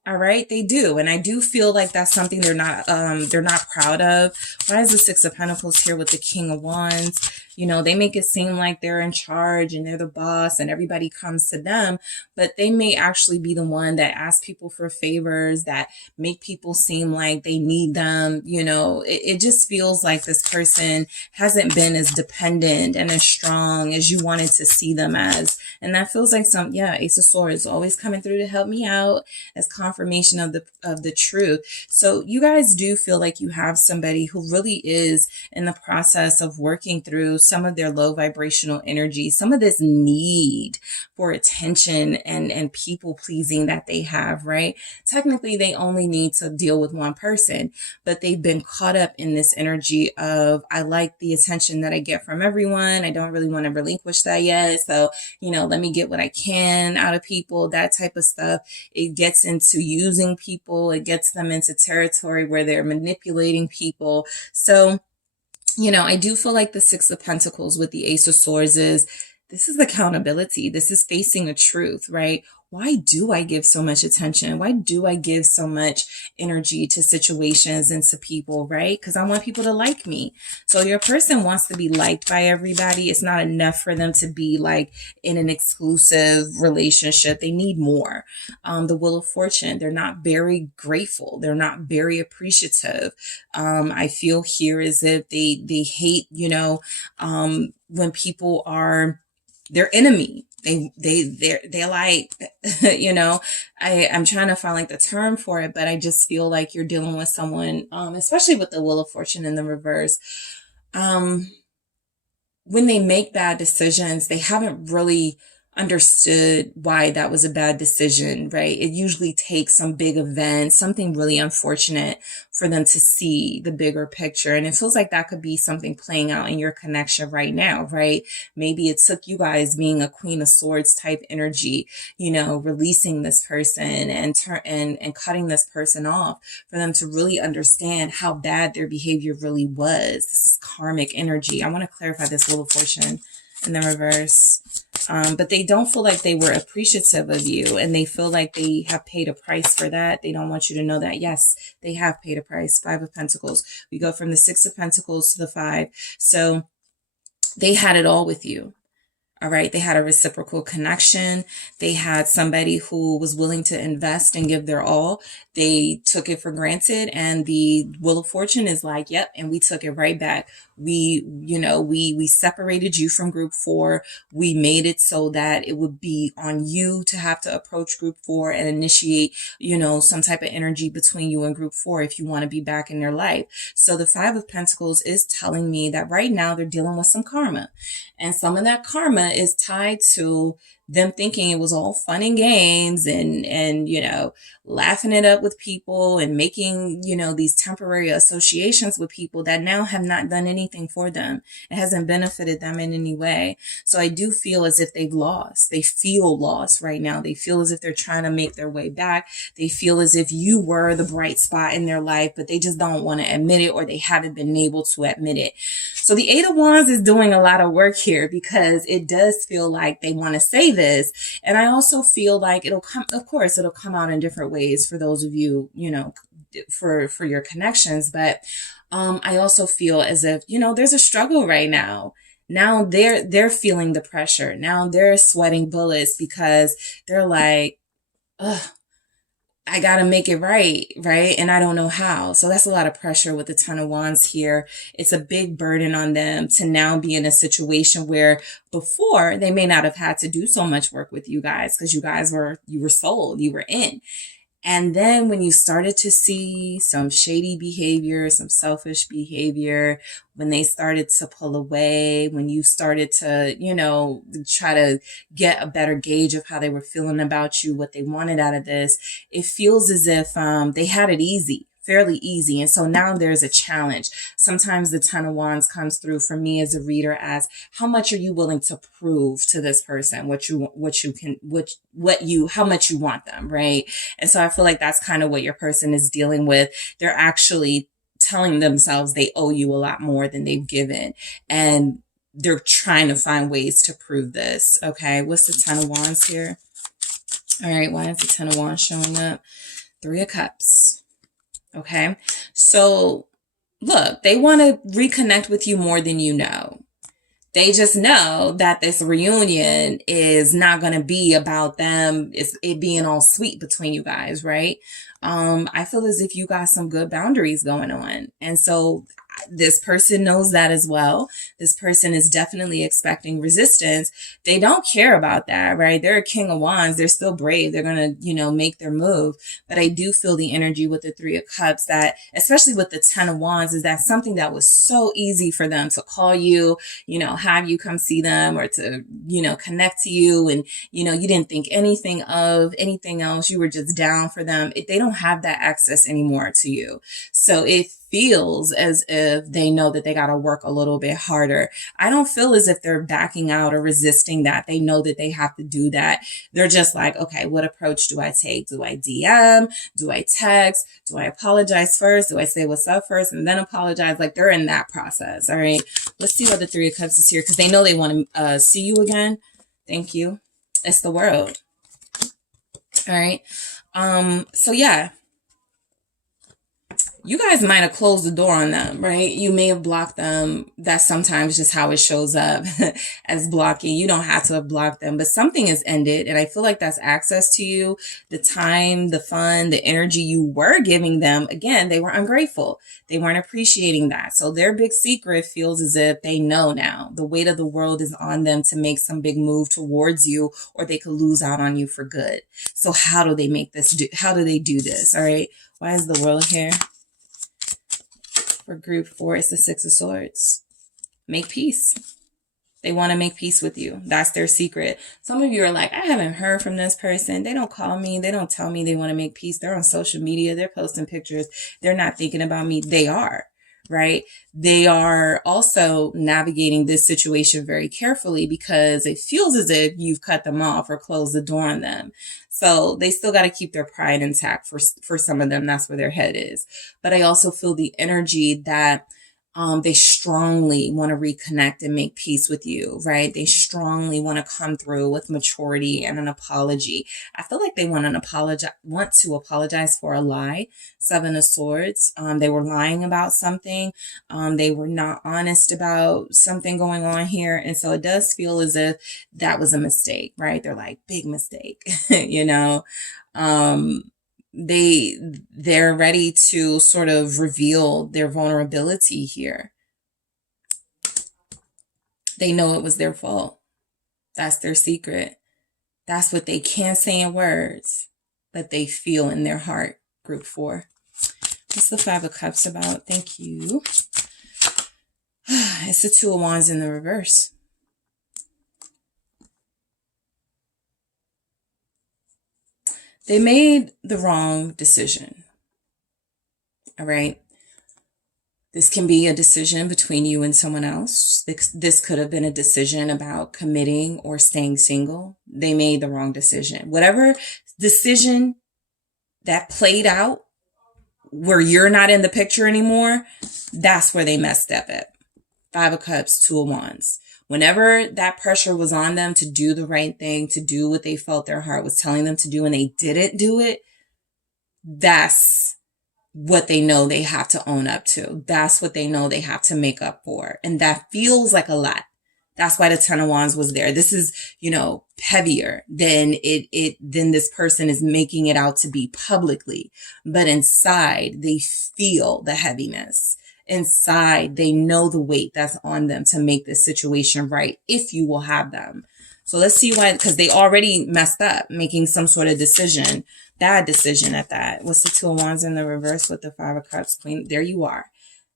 All right, they do. And I do feel like that's something they're not proud of. Why is the Six of Pentacles here with the King of Wands? You know, they make it seem like they're in charge and they're the boss and everybody comes to them, but they may actually be the one that asks people for favors, that make people seem like they need them. You know, it just feels like this person hasn't been as dependent and as strong as you wanted to see them as. And that feels like Ace of Swords always coming through to help me out as confirmation of the truth. So you guys do feel like you have somebody who really is in the process of working through some of their low vibrational energy, some of this need for attention and people pleasing that they have, right? Technically, they only need to deal with one person, but they've been caught up in this energy of, I like the attention that I get from everyone. I don't really want to relinquish that yet. So, you know, let me get what I can out of people, that type of stuff. It gets into using people. It gets them into territory where they're manipulating people. So, you know, I do feel like the Six of Pentacles with the Ace of Swords this is accountability. This is facing a truth, right? Why do I give so much attention? Why do I give so much energy to situations and to people, right? Because I want people to like me. So your person wants to be liked by everybody. It's not enough for them to be like in an exclusive relationship. They need more. The Wheel of Fortune, they're not very grateful. They're not very appreciative. I feel here as if they hate, you know, when people are their enemy. They're like, you know, I'm trying to find like the term for it, but I just feel like you're dealing with someone, especially with the Wheel of Fortune in the reverse. When they make bad decisions, they haven't really understood why that was a bad decision, right? It usually takes some big event, something really unfortunate for them to see the bigger picture. And it feels like that could be something playing out in your connection right now, right? Maybe it took you guys being a Queen of Swords type energy, you know, releasing this person and cutting this person off for them to really understand how bad their behavior really was. This is karmic energy. I want to clarify this Wheel of Fortune. in the reverse. But they don't feel like they were appreciative of you, and they feel like they have paid a price for that. They don't want you to know that, yes, they have paid a price. Five of Pentacles. We go from the Six of Pentacles to the Five. So they had it all with you. All right. They had a reciprocal connection. They had somebody who was willing to invest and give their all. They took it for granted, and the Wheel of Fortune is like, yep. And we took it right back. We separated you from group 4. We made it so that it would be on you to have to approach group 4 and initiate, some type of energy between you and group 4 if you want to be back in their life. So the Five of Pentacles is telling me that right now they're dealing with some karma, and some of that karma is tied to them thinking it was all fun and games and laughing it up with people and making, these temporary associations with people that now have not done anything for them. It hasn't benefited them in any way. So I do feel as if they've lost. They feel lost right now. They feel as if they're trying to make their way back. They feel as if you were the bright spot in their life, but they just don't want to admit it, or they haven't been able to admit it. So the Eight of Wands is doing a lot of work here, because it does feel like they want to say this. And I also feel like it'll come out in different ways for those of you, for your connections. But I also feel as if, there's a struggle right now. Now they're feeling the pressure. Now they're sweating bullets because they're like, ugh, I got to make it right? And I don't know how. So that's a lot of pressure with the Ten of Wands here. It's a big burden on them to now be in a situation where before they may not have had to do so much work with you guys, because you were sold, you were in. And then when you started to see some shady behavior, some selfish behavior, when they started to pull away, when you started to, try to get a better gauge of how they were feeling about you, what they wanted out of this, it feels as if they had it easy. Fairly easy. And so now there's a challenge. Sometimes the Ten of Wands comes through for me as a reader as, how much are you willing to prove to this person how much you want them, right? And so I feel like that's kind of what your person is dealing with. They're actually telling themselves they owe you a lot more than they've given. And they're trying to find ways to prove this. Okay. What's the Ten of Wands here? All right. Why is the Ten of Wands showing up? Three of Cups. Okay. So look, they want to reconnect with you more than you know. They just know that this reunion is not going to be about them. It being all sweet between you guys, right? I feel as if you got some good boundaries going on. And so this person knows that as well. This person is definitely expecting resistance. They don't care about that, right? They're a King of Wands. They're still brave. They're going to, make their move. But I do feel the energy with the Three of Cups that, especially with the Ten of Wands, is that something that was so easy for them to call you, have you come see them, or to, connect to you. And, you didn't think anything of anything else. You were just down for them. They don't have that access anymore to you. So it feels as if they know that they got to work a little bit harder. I don't feel as if they're backing out or resisting that. They know that they have to do that. They're just like, okay, what approach do I take? Do I DM? Do I text? Do I apologize first? Do I say what's up first and then apologize? Like, they're in that process. All right. Let's see what the Three of Cups is here, because they know they want to see you again. Thank you. It's the World. All right. So yeah. You guys might have closed the door on them, right? You may have blocked them. That's sometimes just how it shows up as blocking. You don't have to have blocked them, but something has ended. And I feel like that's access to you, the time, the fun, the energy you were giving them. Again, they were ungrateful. They weren't appreciating that. So their big secret feels as if they know now. The weight of the world is on them to make some big move towards you, or they could lose out on you for good. So how do they make this how do they do this? All right. Why is the World here? For group 4, it's the Six of Swords. Make peace. They want to make peace with you. That's their secret. Some of you are like, I haven't heard from this person. They don't call me. They don't tell me they want to make peace. They're on social media. They're posting pictures. They're not thinking about me. They are, right? They are also navigating this situation very carefully, because it feels as if you've cut them off or closed the door on them. So they still got to keep their pride intact for some of them. That's where their head is. But I also feel the energy that They strongly want to reconnect and make peace with you, right? They strongly want to come through with maturity and an apology. I feel like they want to apologize for a lie. Seven of Swords. They were lying about something. They were not honest about something going on here. And so it does feel as if that was a mistake, right? They're like, big mistake, you know? They're ready to sort of reveal their vulnerability here. They know it was their fault. That's their secret. That's what they can't say in words, but they feel in their heart. Group 4. What's the Five of Cups about? Thank you. It's the Two of Wands in the reverse. They made the wrong decision. All right. This can be a decision between you and someone else. This could have been a decision about committing or staying single. They made the wrong decision. Whatever decision that played out where you're not in the picture anymore, that's where they messed up at. Five of Cups, Two of Wands. Whenever that pressure was on them to do the right thing, to do what they felt their heart was telling them to do, and they didn't do it, that's what they know they have to own up to. That's what they know they have to make up for. And that feels like a lot. That's why the Ten of Wands was there. This is, heavier than than this person is making it out to be publicly. But inside, they feel the heaviness. Inside, they know the weight that's on them to make this situation right, if you will have them. So let's see why, because they already messed up making some sort of decision, bad decision at that. What's the Two of Wands in the reverse with the Five of Cups? Queen, there you are.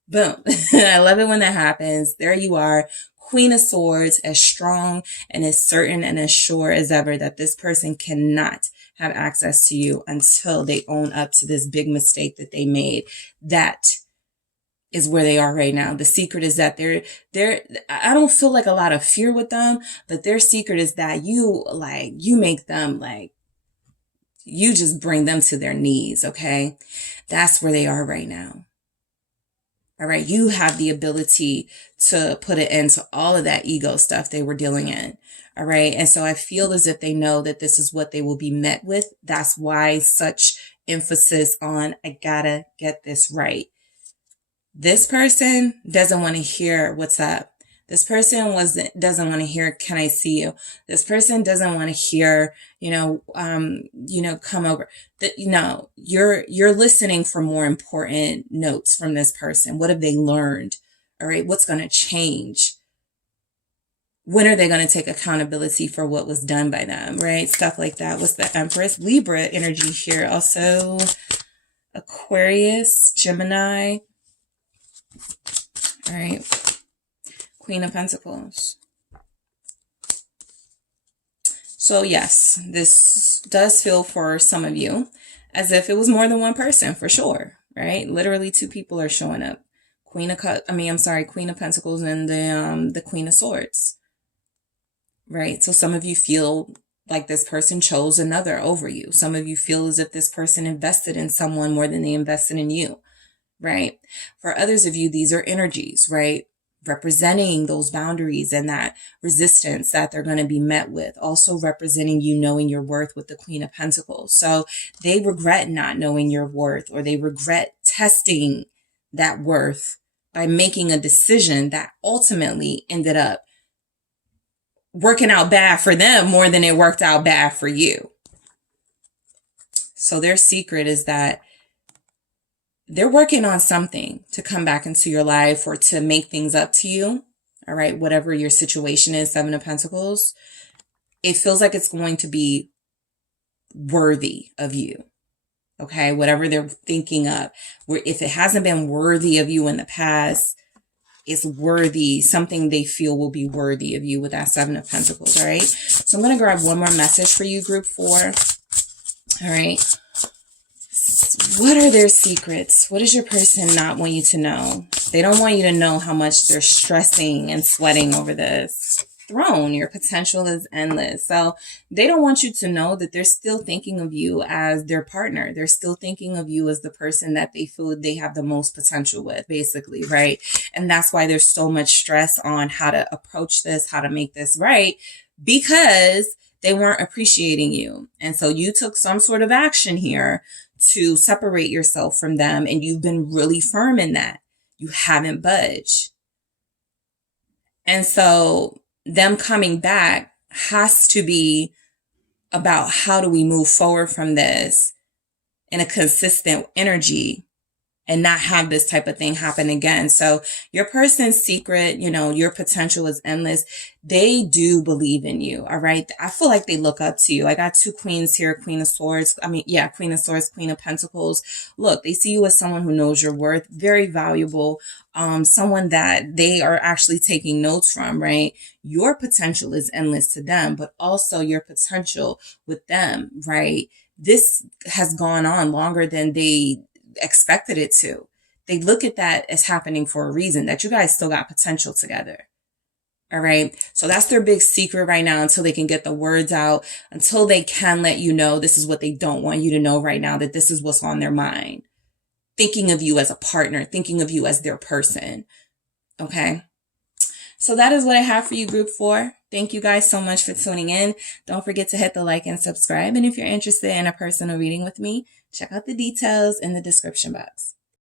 Boom. I love it when that happens. There you are. Queen of Swords, as strong and as certain and as sure as ever that this person cannot have access to you until they own up to this big mistake that they made. That is where they are right now. The secret is that I don't feel like a lot of fear with them, but their secret is that you make them you just bring them to their knees. Okay. That's where they are right now. All right. You have the ability to put an end to all of that ego stuff they were dealing in. All right. And so I feel as if they know that this is what they will be met with. That's why such emphasis on, I gotta get this right. This person doesn't want to hear what's up. This person doesn't want to hear, can I see you? This person doesn't want to hear, come over. You're listening for more important notes from this person. What have they learned? All right. What's going to change? When are they going to take accountability for what was done by them? Right. Stuff like that. What's the Empress? Libra energy here. Also Aquarius, Gemini. All right. Queen of Pentacles. So yes, this does feel for some of you as if it was more than one person, for sure, right? Literally two people are showing up. Queen of Pentacles and the Queen of Swords. Right? So some of you feel like this person chose another over you. Some of you feel as if this person invested in someone more than they invested in you. Right? For others of you, these are energies, right? Representing those boundaries and that resistance that they're going to be met with. Also representing you knowing your worth with the Queen of Pentacles. So they regret not knowing your worth, or they regret testing that worth by making a decision that ultimately ended up working out bad for them more than it worked out bad for you. So their secret is that they're working on something to come back into your life or to make things up to you. All right. Whatever your situation is, Seven of Pentacles, it feels like it's going to be worthy of you. Okay. Whatever they're thinking of, where if it hasn't been worthy of you in the past, it's worthy. Something they feel will be worthy of you with that Seven of Pentacles. All right. So I'm going to grab one more message for you, group 4. All right. What are their secrets? What does your person not want you to know? They don't want you to know how much they're stressing and sweating over this. throne. Your potential is endless. So they don't want you to know that they're still thinking of you as their partner. They're still thinking of you as the person that they feel they have the most potential with, basically, right? And that's why there's so much stress on how to approach this, how to make this right, because they weren't appreciating you. And so you took some sort of action here to separate yourself from them, and you've been really firm in that. You haven't budged. And so them coming back has to be about how do we move forward from this in a consistent energy and not have this type of thing happen again. So your person's secret, you know, your potential is endless. They do believe in you. All right. I feel like they look up to you. I got two queens here, Queen of Swords. Queen of Swords, Queen of Pentacles. Look, they see you as someone who knows your worth, very valuable, someone that they are actually taking notes from, right? Your potential is endless to them, but also your potential with them, right? This has gone on longer than they expected it to. They look at that as happening for a reason, that you guys still got potential together. All right. So that's their big secret right now, until they can get the words out, until they can let you know this is what they don't want you to know right now, that this is what's on their mind. Thinking of you as a partner, thinking of you as their person. Okay. So that is what I have for you, group 4. Thank you guys so much for tuning in. Don't forget to hit the like and subscribe. And if you're interested in a personal reading with me, check out the details in the description box.